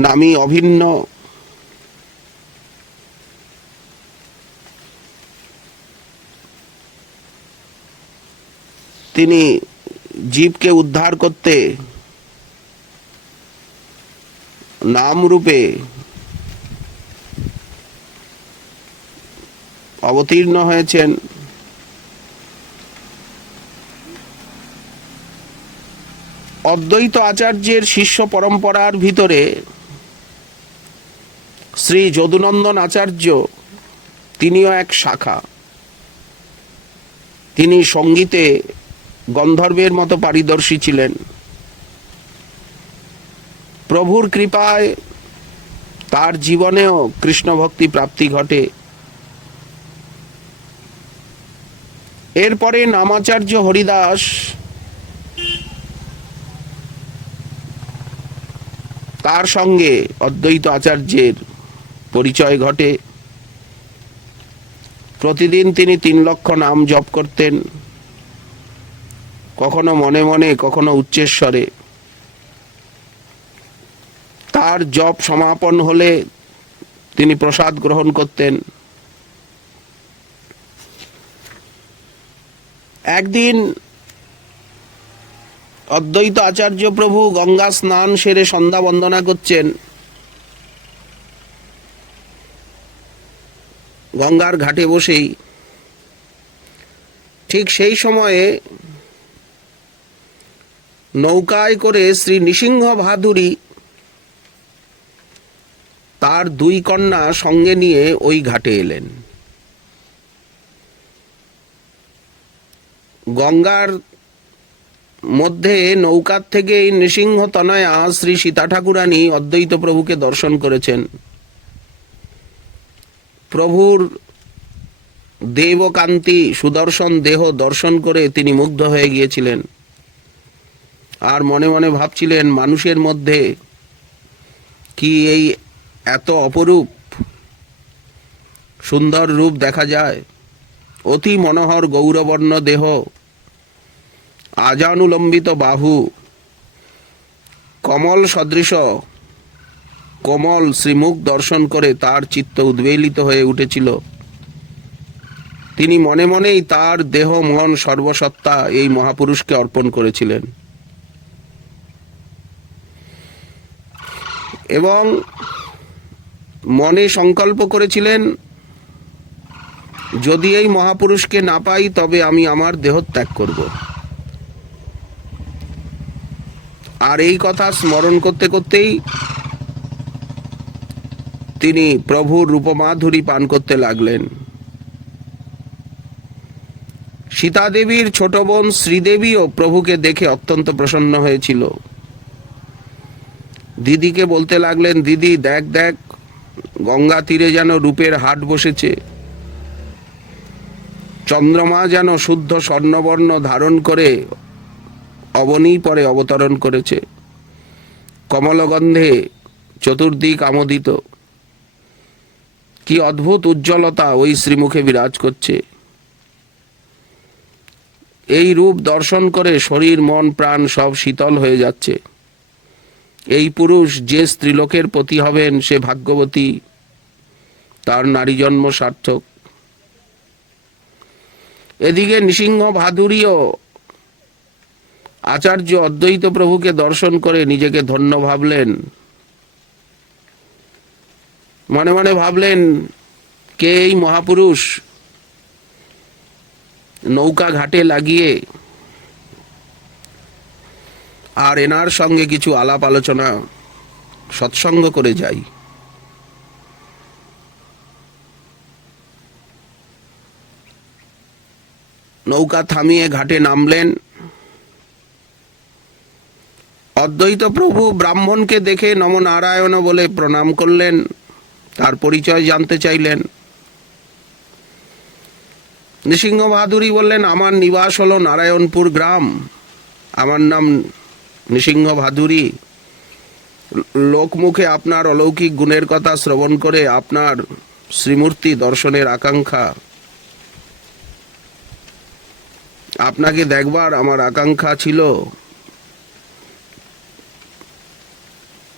নামই অভিন্ন। তিনি জীবকে উদ্ধার করতে নাম রূপে অবতীর্ণ হয়েছেন। অদ্বৈত আচার্যের শিষ্য পরম্পরার ভিতরে শ্রী যদুনন্দন আচার্য তিনিও এক শাখা। তিনি সঙ্গীতে গন্ধর্বের মতো পারদর্শী ছিলেন। প্রভুর কৃপায় তার জীবনেও কৃষ্ণ ভক্তি প্রাপ্তি ঘটে। এরপরে নামাচার্য হরিদাস তার সঙ্গে অদ্বৈত আচার্যের পরিচয় ঘটে। প্রতিদিন তিনি 3 লক্ষ নাম জপ করতেন, কখনো মনে মনে, কখনো উচ্চেশ্বরে। তার জপ সমাপন হলে তিনি প্রসাদ গ্রহণ করতেন। একদিন অদ্বৈত আচার্য প্রভু গঙ্গা স্নান সেরে সন্ধ্যা বন্দনা করছেন। গঙ্গার ঘাটে বসেই ঠিক সেই সময়ে নৌকায় করে শ্রী নৃসিংহ ভাদুরী তার দুই কন্যা সঙ্গে নিয়ে ওই ঘাটে এলেন। গঙ্গার মধ্যে নৌকার থেকে নৃসিংহ তনয়া শ্রী সীতা ঠাকুরানী অদ্বৈত প্রভুকে দর্শন করেছেন। প্রভুর দেবকান্তি সুদর্শন দেহ দর্শন করে তিনি মুগ্ধ হয়ে গিয়েছিলেন, আর মনে মনে ভাবছিলেন মানুষের মধ্যে কি এই এত অপরূপ সুন্দর রূপ দেখা যায়। অতি মনোহর গৌরবর্ণ দেহ, আজানুলম্বিত বাহু, কমল সদৃশ কোমল শ্রীমুখ দর্শন করে তার চিত্ত উদ্বেলিত হয়ে উঠেছিল। তিনি মনে মনেই তার দেহ মন সর্বসত্তা এই মহাপুরুষকে অর্পণ করেছিলেন এবং মনে সংকল্প করেছিলেন, যদি এই মহাপুরুষকে না পাই তবে আমি আমার দেহ ত্যাগ করব। আর এই কথা স্মরণ করতে করতেই তিনি প্রভুর রূপমাধুরী পান করতে লাগলেন। সীতা দেবীর ছোট বোন শ্রীদেবীও প্রভুকে দেখে অত্যন্ত প্রসন্ন হয়েছিল। দিদিকে বলতে লাগলেন, দিদি দেখ দেখ, গঙ্গা তীরে যেন রূপের হাট বসেছে। চন্দ্রমা যেন শুদ্ধ স্বর্ণবর্ণ ধারণ করে অবনী পরে অবতরণ করেছে। কমলগন্ধে চতুর্দিক আমোদিত, কি অদ্ভুত উজ্জ্বলতা ওই শ্রীমুখে বিরাজ করছে। এই রূপ দর্শন করে শরীর মন প্রাণ সব শীতল হয়ে যাচ্ছে। এই পুরুষ যে স্ত্রীলোকের পতি হবেন সে ভাগ্যবতী, তার নারী জন্ম সার্থক। এদিকে নৃসিংহ ভাদুরীও আচার্য অদ্বৈত প্রভুকে দর্শন করে নিজেকে ধন্য ভাবলেন। মনে মনে ভাবলেন, কে এই মহাপুরুষ নৌকা ঘাটে লাগিয়ে আর এনার সঙ্গে কিছু আলাপ আলোচনা সৎসঙ্গ করে যাই। নৌকা থামিয়ে ঘাটে নামলেন। অদ্বৈত প্রভু ব্রাহ্মণকে দেখে নম নারায়ণ বলে প্রণাম করলেন, তার পরিচয় জানতে চাইলেন। নৃসিংহ ভাদুরী বললেন, আমার নিবাস হলো নারায়ণপুর গ্রাম, আমার নাম নৃসিংহ ভাদুরী। লোকমুখে আপনার অলৌকিক গুণের কথা শ্রবণ করে আপনার শ্রীমূর্তি দর্শনের আকাঙ্ক্ষা, আপনাকে দেখবার আমার আকাঙ্ক্ষা ছিল।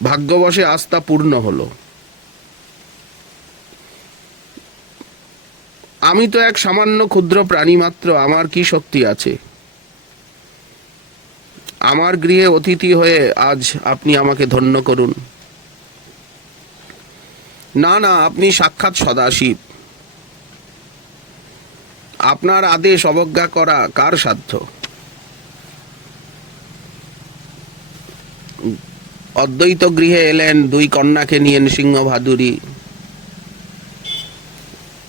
ভাগ্যবশে আস্থা পূর্ণ হলো। আমি তো এক সামান্য ক্ষুদ্র প্রাণী মাত্র, আমার কি শক্তি আছে? আমার গৃহে অতিথি হয়ে আজ আপনি আমাকে ধন্য করুন। না না, আপনি সাক্ষাৎ সদাশিব, আপনার আদেশ অবজ্ঞা করা কার সাধ্য? অদ্বৈত গৃহে এলেন দুই কন্যাকে নিয়ে নৃসিংহ ভাদুরী।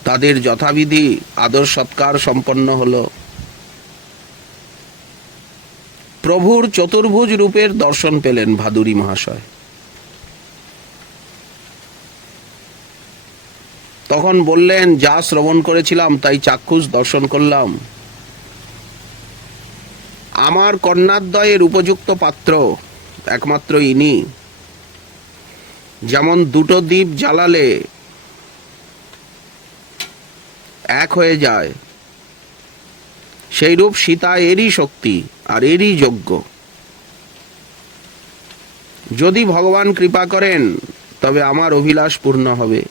তাদের যথাবিধি আদর সৎকার সম্পন্ন হলো। প্রভুর চতুর্ভুজ রূপের দর্শন পেলেন ভাদুরী মহাশয়। তখন বললেন, যা শ্রবণ করেছিলাম তাই চাক্ষুষ দর্শন করলাম। আমার কন্যাদ্বয়ের উপযুক্ত পাত্র একমাত্র ইনি। যেমন দুটো দীপ জ্বালালে এক হয়ে যায়, সেইরূপ সীতা এরই শক্তি আর এরই যোগ্য। যদি ভগবান কৃপা করেন তবে আমার অভিলাষ পূর্ণ হবে।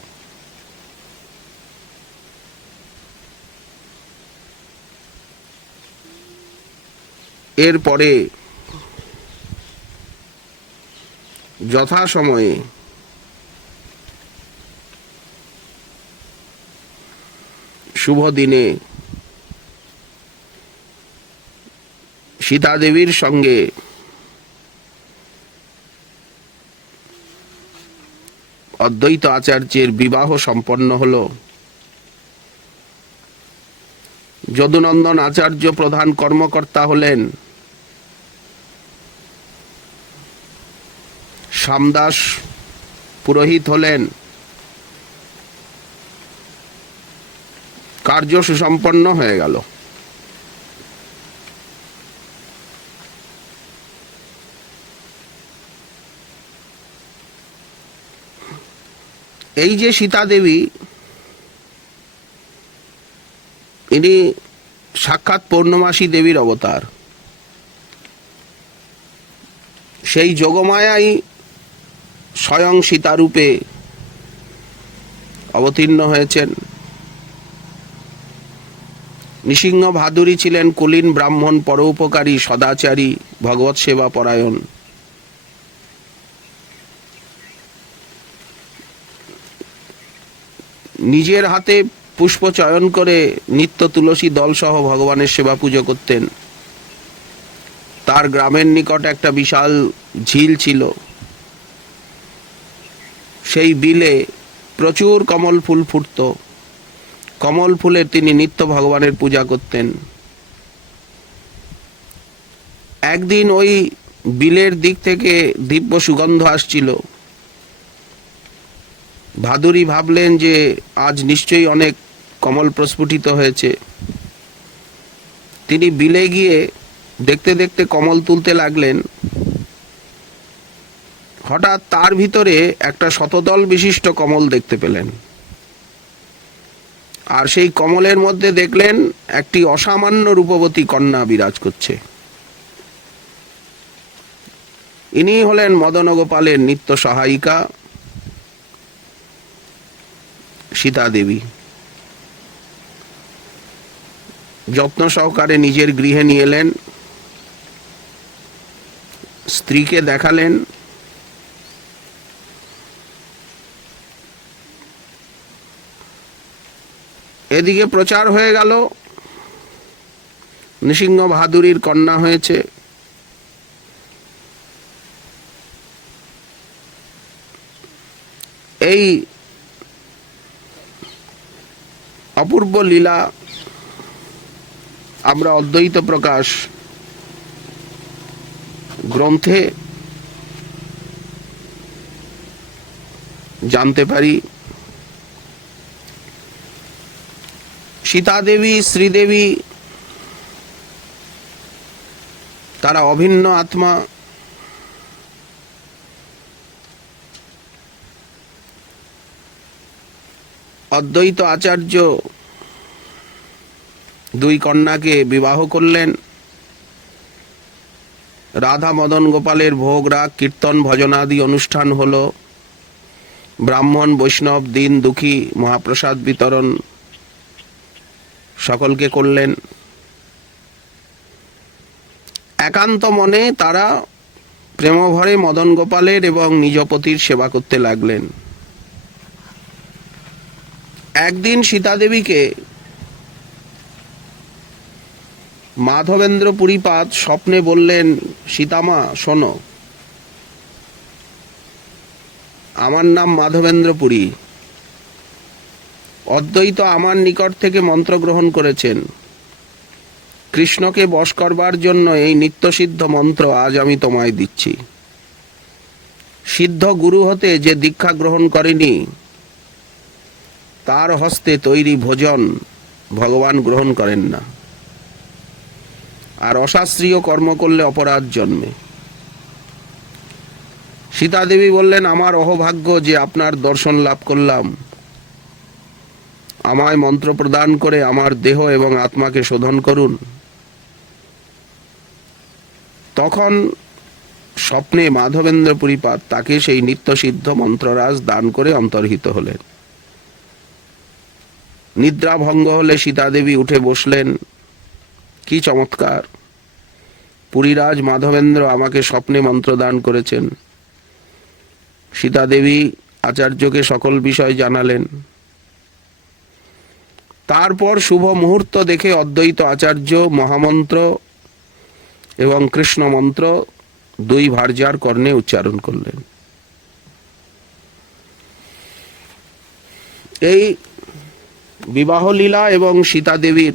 এরপরে যথাসময়ে শুভ দিনে সীতা দেবীর সঙ্গে অদ্বৈত আচার্যের বিবাহ সম্পন্ন হল। যদুনন্দন আচার্য প্রধান কর্মকর্তা হলেন, শ্যামদাস পুরোহিত হলেন। কার্য সুসম্পন্ন হয়ে গেল। এই যে সীতা দেবী, ইনি সাক্ষাৎ পূর্ণমাসী দেবীর অবতার। সেই যোগমায়াই স্বয়ং সীতারূপে অবতীর্ণ হয়েছেন। নৃসিংহ ভাদুরী ছিলেন কুলীন ব্রাহ্মণ, পরোপকারী, সদাচারী, ভগবৎ সেবা পরায়ণ। নিজের হাতে পুষ্প চয়ন করে নিত্য তুলসী দল সহ ভগবানের সেবা পুজো করতেন। তার গ্রামের নিকট একটা বিশাল ঝিল ছিল। সেই বিলে প্রচুর কমল ফুল ফুটত। কমল ফুলের তিনি নিত্য ভগবানের পূজা করতেন। একদিন ওই বিলের দিক থেকে দিব্য সুগন্ধ আসছিল। ভাদুরী ভাবলেন যে আজ নিশ্চয়ই অনেক কমল প্রস্ফুটিত হয়েছে। তিনি বিলে গিয়ে দেখতে দেখতে কমল তুলতে লাগলেন। হঠাৎ তার ভিতরে একটা শতদল বিশিষ্ট কমল দেখতে পেলেন। আর সেই কমলের মধ্যে দেখলেন একটি অসামান্য রূপবতী কন্যা বিরাজ করছে। ইনি হলেন মদন গোপালের নিত্য সহায়িকা সীতা দেবী। যত্ন সহকারে নিজের গৃহে নিয়ে এলেন, স্ত্রীকে দেখালেন। এদিকে প্রচার হয়ে গেল নৃসিংহ ভাদুরীর কন্যা হয়েছে। এই অপূর্ব লীলা আমরা অদ্বৈত প্রকাশ গ্রন্থে জানতে পারি। সীতা দেবী, শ্রীদেবী তারা অভিন্ন আত্মা। অদ্বৈত আচার্য দুই কন্যাকে বিবাহ করলেন। রাধা মদন গোপালের ভোগ রাগ কীর্তন ভজনাদি অনুষ্ঠান হলো। ব্রাহ্মণ বৈষ্ণব দীন দুঃখী মহাপ্রসাদ বিতরণ সকলকে করলেন। একান্ত মনে তারা প্রেমভরে মদন গোপালের এবং নিজ পতির সেবা করতে লাগলেন। একদিন সীতা দেবীকে মাধবেন্দ্র পুরীপাদ স্বপ্নে বললেন, সীতামা শোনো, আমার নাম মাধবেন্দ্র পুরী। অদ্বৈত আমার নিকট থেকে মন্ত্র গ্রহণ করেছেন। কৃষ্ণকে বশ করবার জন্য এই নিত্যসিদ্ধ মন্ত্র আজ আমি তোমায় দিচ্ছি। সিদ্ধ গুরু হতে যে দীক্ষা গ্রহণ করেনি, তার হস্তে তৈরি ভোজন ভগবান গ্রহণ করেন না। আর অশাস্ত্রীয় কর্ম করলে অপরাধ জন্মে। সীতা দেবী বললেন, আমার অহোভাগ্য যে আপনার দর্শন লাভ করলাম। আমায় মন্ত্র প্রদান করে আমার দেহ এবং আত্মাকে শোধন করুন। তখন স্বপ্নে মাধবেন্দ্র পুরীপাদ তাকে সেই নিত্যসিদ্ধ মন্ত্ররাজ দান করে অন্তর্হিত হলেন। নিদ্রা ভঙ্গ হলে সীতা দেবী উঠে বসলেন। কি চমৎকার! পুরীরাজ মাধবেন্দ্র আমাকে স্বপ্নে মন্ত্র দান করেছেন। সীতা দেবী আচার্যকে সকল বিষয় জানালেন। তারপর শুভ মুহূর্ত দেখে অদ্বৈত আচার্য মহামন্ত্র এবং কৃষ্ণ মন্ত্র দুই ভার্যার কর্ণে উচ্চারণ করলেন। এই বিবাহ লীলা এবং সীতা দেবীর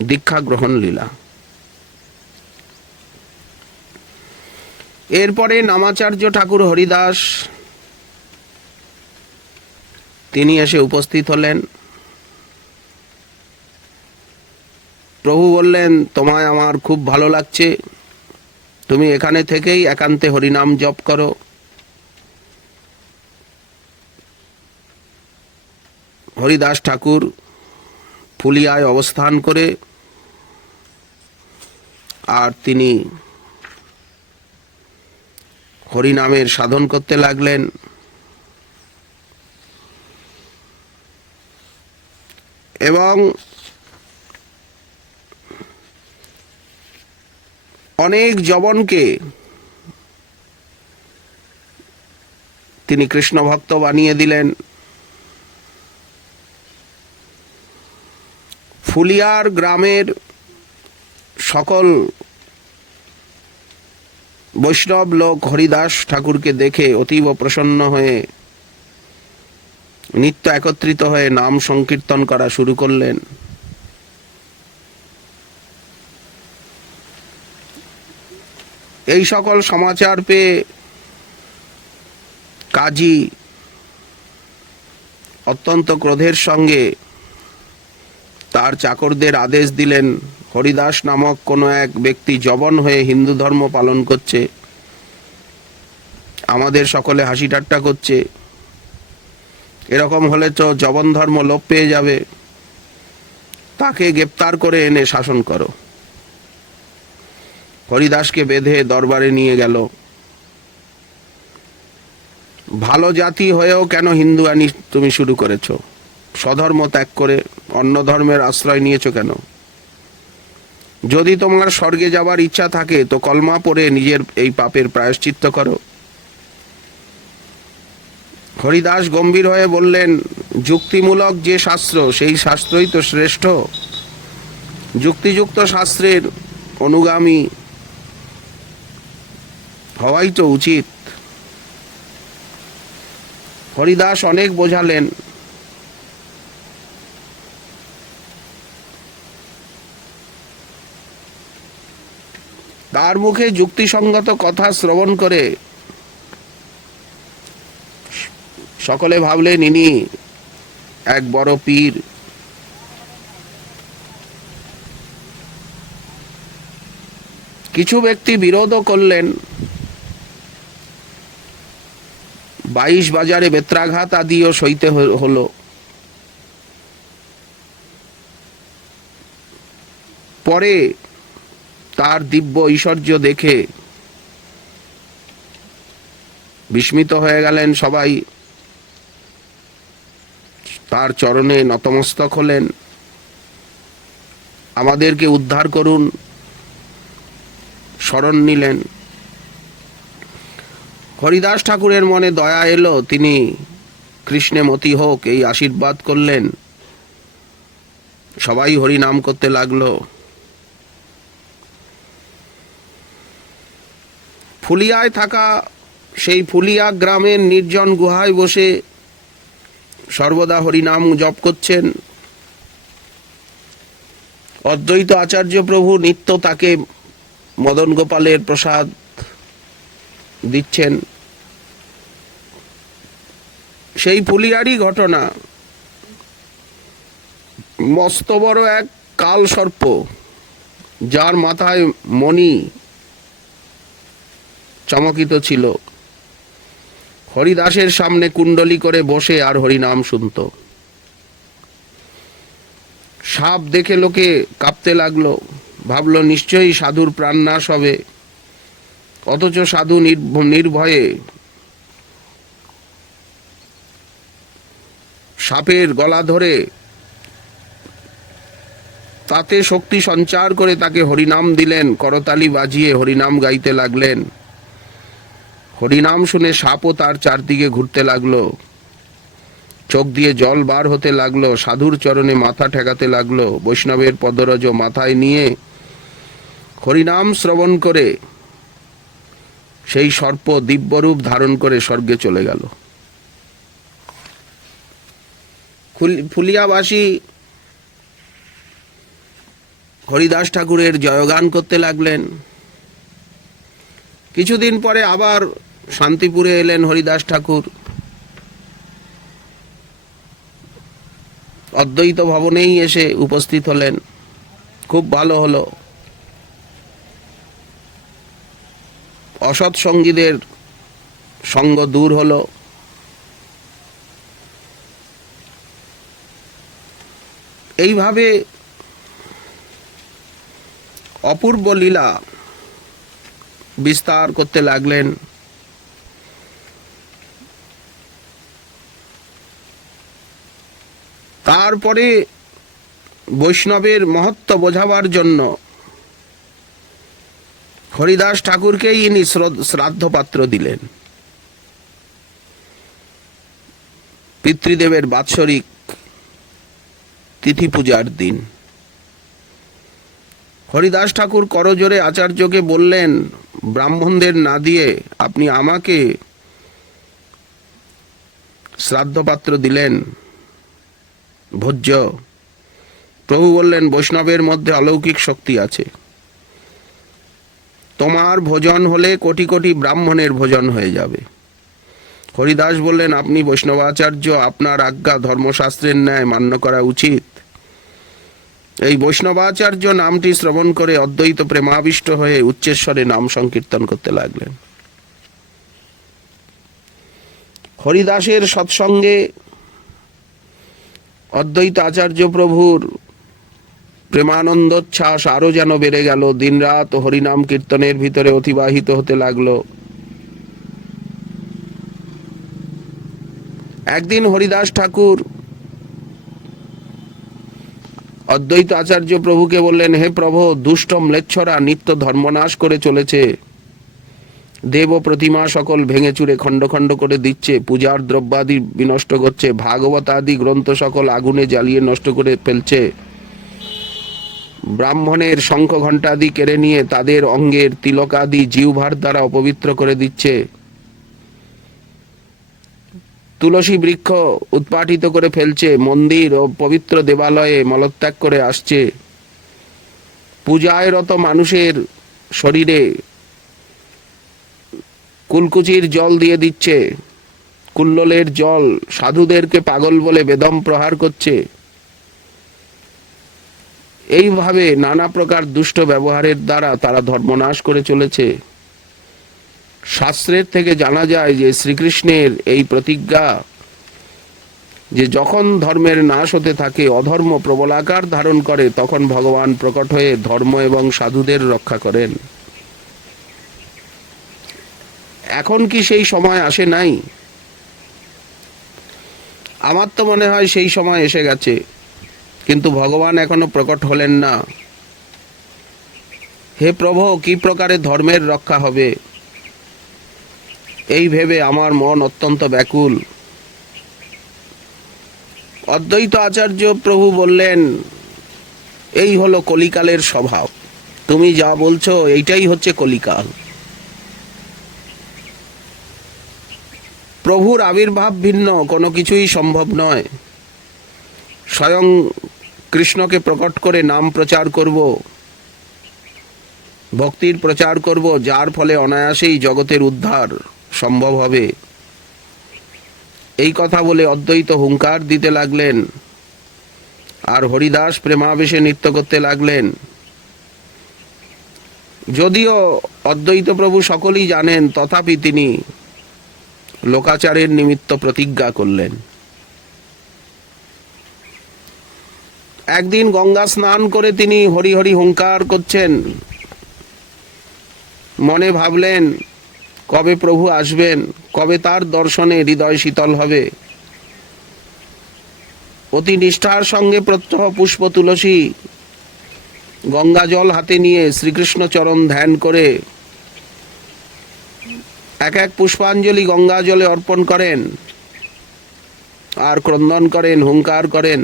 দীক্ষা গ্রহণ লীলা। এরপরে নামাচার্য ঠাকুর হরিদাস তিনি এসে উপস্থিত হলেন। প্রভু বললেন, তোমায় আমার খুব ভালো লাগছে, তুমি এখানে থেকেই একান্তে হরিনাম জপ করো। হরিদাস ঠাকুর ফুলিয়ায় অবস্থান করে আর তিনি হরিনামের সাধন করতে লাগলেন। এবং অনেক যবনকে তিনি কৃষ্ণ ভক্ত বানিয়ে দিলেন। ফুলিয়ার গ্রামের সকল বৈষ্ণব লোক হরিদাস ঠাকুরকে দেখে অতীব প্রসন্ন হয়ে নিত্য একত্রিত হয়ে নাম সংকীর্তন করা শুরু করলেন। এই সকল সমাচার পেয়ে কাজী অত্যন্ত ক্রোধের সঙ্গে তার চাকরদের আদেশ দিলেন, হরিদাস নামক কোনো এক ব্যক্তি যবন হয়ে হিন্দু ধর্ম পালন করছে, আমাদের সকলে হাসি ঠাট্টা করছে, এরকম হলে তো যবন ধর্ম লোপ পেয়ে যাবে, তাকে গ্রেপ্তার করে এনে শাসন করো। হরিদাসকে বেঁধে দরবারে নিয়ে গেল। ভালো জাতি হয়েও কেন হিন্দুয়ানি তুমি শুরু করেছো? স্বধর্ম ত্যাগ করে অন্য ধর্মের আশ্রয় নিয়েছো কেন? যদি তোমার স্বর্গে যাবার ইচ্ছা থাকে তো কলমা পড়ে নিজের এই পাপের প্রায়শ্চিত্ত করো। হরিদাস গম্ভীর হয়ে বললেন, যুক্তিমূলক যে শাস্ত্র সেই শাস্ত্রই তো শ্রেষ্ঠ। যুক্তিযুক্ত শাস্ত্রের অনুগামী হওয়াই তো উচিত। হরিদাস অনেক বোঝালেন, তার মুখে যুক্তিসঙ্গত কথা শ্রবণ করে সকলে ভাবলেন ইনি এক বড় পীর। কিছু ব্যক্তি বিরোধও করলেন। 22 বাজারে বেত্রাঘাত আদিও সইতে হলো। পরে তার দিব্য ঐশ্বর্য দেখে বিস্মিত হয়ে গেলেন সবাই, তার চরণে নতমস্তক হলেন, আমাদেরকে উদ্ধার করুন শরণ নিলেন। হরিদাস ঠাকুরের মনে দয়া এলো, তিনি কৃষ্ণে মতি হোক এই আশীর্বাদ করলেন। সবাই হরিনাম করতে লাগলো। ফুলিয়ায় থাকা সেই ফুলিয়া গ্রামের নির্জন গুহায় বসে সর্বদা হরিনাম জপ করছেন। অদ্বৈত আচার্য প্রভু নিত্য তাকে মদন গোপালের প্রসাদ দিচ্ছেন। সেই ফুলিয়ারই ঘটনা, মস্ত বড় এক কাল সর্প, যার মাথায় মণি চমকিত ছিল, হরিদাসের সামনে কুণ্ডলি করে বসে আর হরিনাম শুনত। সাপ দেখে লোকে কাঁপতে লাগলো, ভাবলো নিশ্চয়ই সাধুর প্রাণনাশ হবে। অথচ সাধু নির্ভয়ে সাপের গলা ধরে তাতে শক্তি সঞ্চার করে তাকে হরিনাম দিলেন। করতালি বাজিয়ে হরিনাম গাইতে লাগলেন। হরিনাম শুনে সাপও তার চারদিকে ঘুরতে লাগলো, চোখ দিয়ে জল বার হতে লাগলো, সাধুর চরণে মাথা ঠেকাতে লাগলো। বৈষ্ণবের পদরজ মাথায় নিয়ে হরিনাম শ্রবণ করে সেই সর্প দিব্যরূপ ধারণ করে স্বর্গে চলে গেল। ফুলিয়াবাসী হরিদাস ঠাকুরের জয়গান করতে লাগলেন। কিছুদিন পরে আবার শান্তিপুরে এলেন হরিদাস ঠাকুর। অদ্বৈত ভবনেই এসে উপস্থিত হলেন। খুব ভালো হলো, অসৎ সঙ্গীদের সঙ্গ দূর হলো। এইভাবে অপূর্ব লীলা বিস্তার করতে লাগলেন। তারপরে বৈষ্ণবের মহত্ব বোঝাবার জন্য হরিদাস ঠাকুরকেই ইনি শ্রাদ্ধপাত্র দিলেন। পিতৃদেবের বাৎসরিক তিথি পূজার দিন হরিদাস ঠাকুর করজোরে আচার্যকে বললেন, ব্রাহ্মণদের না দিয়ে আপনি আমাকে শ্রাদ্ধপাত্র দিলেন ভোজ্য। প্রভু বললেন, বৈষ্ণবের মধ্যে অলৌকিক শক্তি আছে, তোমার ভোজন হলে কোটি কোটি ব্রাহ্মণের ভোজন হয়ে যাবে। হরিদাস বললেন, আপনি বৈষ্ণবাচার্য, আপনার আজ্ঞা ধর্মশাস্ত্রের ন্যায় মান্য করা উচিত। এই বৈষ্ণবাচার্য নামটি শ্রবণ করে অদ্বৈত প্রেমাবিষ্ট হয়ে উচ্চেশ্বরে নাম সংকীর্তন করতে লাগলেন। হরিদাসের সৎসঙ্গে অদ্বৈত আচার্য প্রভুর প্রেমানন্দোচ্ছ্বাস আরো যেন বেড়ে গেল। দিনরাত হরিনাম কীর্তনের ভিতরে অতিবাহিত হতে লাগলো। একদিন হরিদাস ঠাকুর অদ্বৈত আচার্য প্রভুকে বললেন, হে প্রভু, দুষ্ট ম্লেচ্ছরা নিত্য ধর্মনাশ করে চলেছে, দেব প্রতিমা সকল ভেঙে চুরে খণ্ড খণ্ড করে দিচ্ছে, পূজার দ্রব্যাদি বিনষ্ট করছে, ভাগবত আদি গ্রন্থ সকল আগুনে জ্বালিয়ে নষ্ট করে ফেলছে, ব্রাহ্মণের শঙ্খ ঘণ্টাদি কেড়ে নিয়ে তাদের অঙ্গের তিলকাদি জিহ্বার দ্বারা অপবিত্র করে দিচ্ছে, তুলসী বৃক্ষ উৎপাটিত করে ফেলছে, মন্দির ও পবিত্র দেবালয়ে মলত্যাগ করে আসছে, পূজায় রত মানুষের শরীরে কুলকুচির জল দিয়ে দিচ্ছে, কুল্লোলের জল, সাধুদেরকে পাগল বলে বেদম প্রহার করছে। এইভাবে নানা প্রকার দুষ্ট ব্যবহারের দ্বারা তারা ধর্মনাশ করে চলেছে। শাস্ত্রের থেকে জানা যায় যে শ্রীকৃষ্ণের এই প্রতিজ্ঞা যে যখন ধর্মের নাশ হতে থাকে, অধর্ম প্রবলাকার ধারণ করে, তখন ভগবান প্রকট হয়ে ধর্ম এবং সাধুদের রক্ষা করেন। এখন কি সেই সময় আসে নাই? আমার তো মনে হয় সেই সময় এসে গেছে, কিন্তু ভগবান এখনো প্রকট হলেন না। হে প্রভু, কি প্রকারে ধর্মের রক্ষা হবে এই ভেবে আমার মন অত্যন্ত ব্যাকুল। অদ্বৈত আচার্য প্রভু বললেন, এই হলো কলিকালের স্বভাব, তুমি যা বলছো এইটাই হচ্ছে কলিকাল। প্রভুর আবির্ভাব ভিন্ন কোনো কিছুই সম্ভব নয়। স্বয়ং কৃষ্ণকে প্রকট করে নাম প্রচার করব, ভক্তির প্রচার করব, যার ফলে অনায়াসেই জগতের উদ্ধার সম্ভব হবে। এই কথা বলে অদ্বৈত হুঙ্কার দিতে লাগলেন, আর হরিদাস প্রেমাবেশে নৃত্য করতে লাগলেন। যদিও অদ্বৈত প্রভু সকলেই জানেন, তথাপি তিনি লোকাচারের নিমিত্ত প্রতিজ্ঞা করলেন। একদিন গঙ্গা স্নান করে তিনি হরি হরি হুঙ্কার করছেন। মনে ভাবলেন, কবে প্রভু আসবেন, কবে তার দর্শনে হৃদয় শীতল হবে। অতি নিষ্ঠার সঙ্গে প্রত্যহ পুষ্প তুলসী গঙ্গা জল হাতে নিয়ে শ্রীকৃষ্ণ চরণ ধ্যান করে এক এক পুষ্পাঞ্জলি গঙ্গা জলে অর্পণ করেন, আর ক্রন্দন করেন, হুঙ্কার করেন।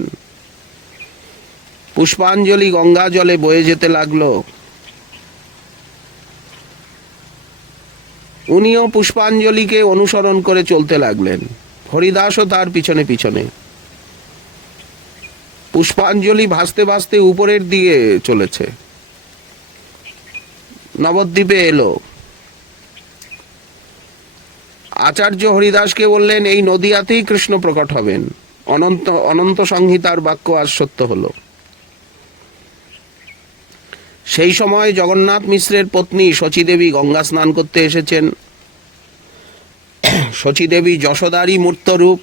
পুষ্পাঞ্জলি গঙ্গা জলে বয়ে যেতে লাগলো। উনিও পুষ্পাঞ্জলিকে অনুসরণ করে চলতে লাগলেন। হরিদাসও তার পিছনে পিছনে। পুষ্পাঞ্জলি ভাসতে ভাসতে উপরের দিকে চলেছে। নবদ্বীপে এলো। আচার্য হরিদাসকে বললেন, এই নদিয়াতেই কৃষ্ণ প্রকট হবেন। অনন্ত সংহিতার বাক্য আজ সত্য হলো। সেই সময় জগন্নাথ মিশ্রের পত্নী শচীদেবী গঙ্গা স্নান করতে এসেছেন। শচীদেবী যশোদারী মূর্তরূপ।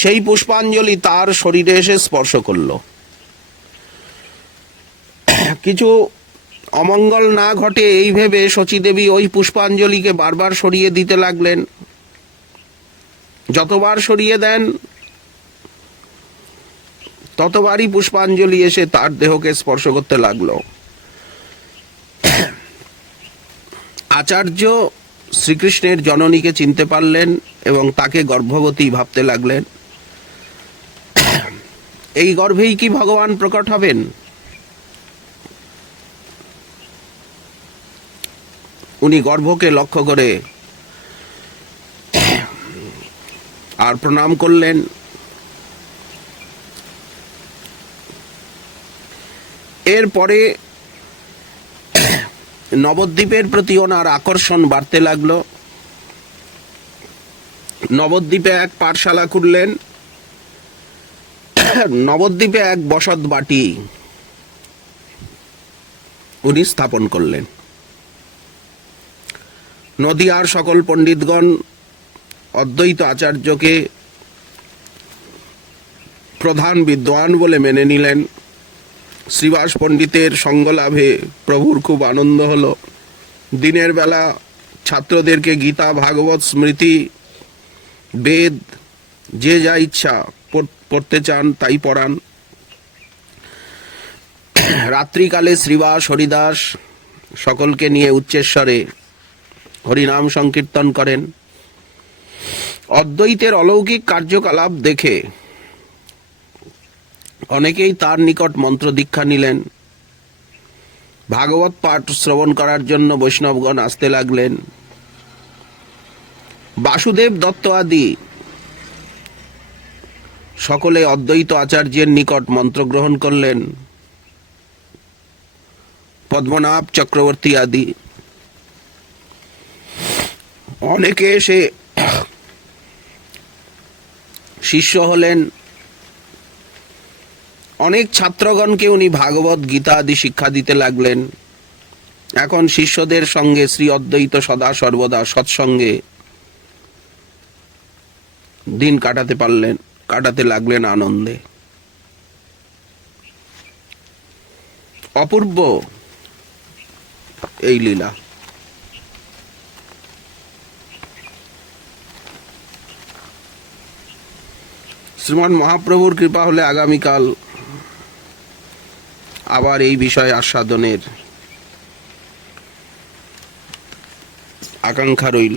সেই পুষ্পাঞ্জলি তার শরীরে এসে স্পর্শ করল। কিছু অমঙ্গল না ঘটে এই ভেবে শচীদেবী ওই পুষ্পাঞ্জলিকে বারবার সরিয়ে দিতে লাগলেন। যতবার সরিয়ে দেন ততবারই পুষ্পাঞ্জলি এসে তার দেহকে স্পর্শ করতে লাগলো। আচার্য শ্রীকৃষ্ণের জননীকে চিনতে পারলেন এবং তাকে গর্ভবতী ভাবতে লাগলেন। এই গর্ভেই কি ভগবান প্রকট হবেন? উনি গর্ভকে লক্ষ্য করে আর প্রণাম করলেন। এরপরে নবদ্বীপের প্রতি ওনার আকর্ষণ বাড়তে লাগলো। নবদ্বীপে এক পাঠশালা খুললেন। নবদ্বীপে এক বসত বাটি উনি স্থাপন করলেন। নদিয়ার সকল পণ্ডিতগণ অদ্বৈত আচার্যকে প্রধান বিদ্বান বলে মেনে নিলেন। শ্রীবাস পণ্ডিতের সঙ্গ লাভে প্রভুর খুব আনন্দ হলো। দিনের বেলা ছাত্রদেরকে গীতা, ভাগবত, স্মৃতি, বেদ যে যা ইচ্ছা পড়তে চান তাই পড়ান। রাত্রিকালে শ্রীবাস, হরিদাস সকলকে নিয়ে উচ্চেশ্বরে হরিনাম সংকীর্তন করেন। অদ্বৈতের অলৌকিক কার্যকলাপ দেখে অনেকেই তার নিকট মন্ত্র দীক্ষা নিলেন। ভাগবত পাঠ শ্রবণ করার জন্য বৈষ্ণবগণ আসতে লাগলেন। বাসুদেব দত্ত আদি সকলে অদ্বৈত আচার্যের নিকট মন্ত্র গ্রহণ করলেন। পদ্মনাভ চক্রবর্তী আদি অনেকে এসে শিষ্য হলেন। অনেক ছাত্রগণকে উনি ভাগবত, গীতা আদি শিক্ষা দিতে লাগলেন। এখন শিষ্যদের সঙ্গে শ্রী অদ্বৈত সদা সর্বদা সৎসঙ্গে দিন কাটাতে লাগলেন আনন্দে। অপূর্ব এই লীলা। শ্রীমান মহাপ্রভুর কৃপা হলে আগামীকাল আবার এই বিষয়ে আস্বাদনের আকাঙ্ক্ষা রইল।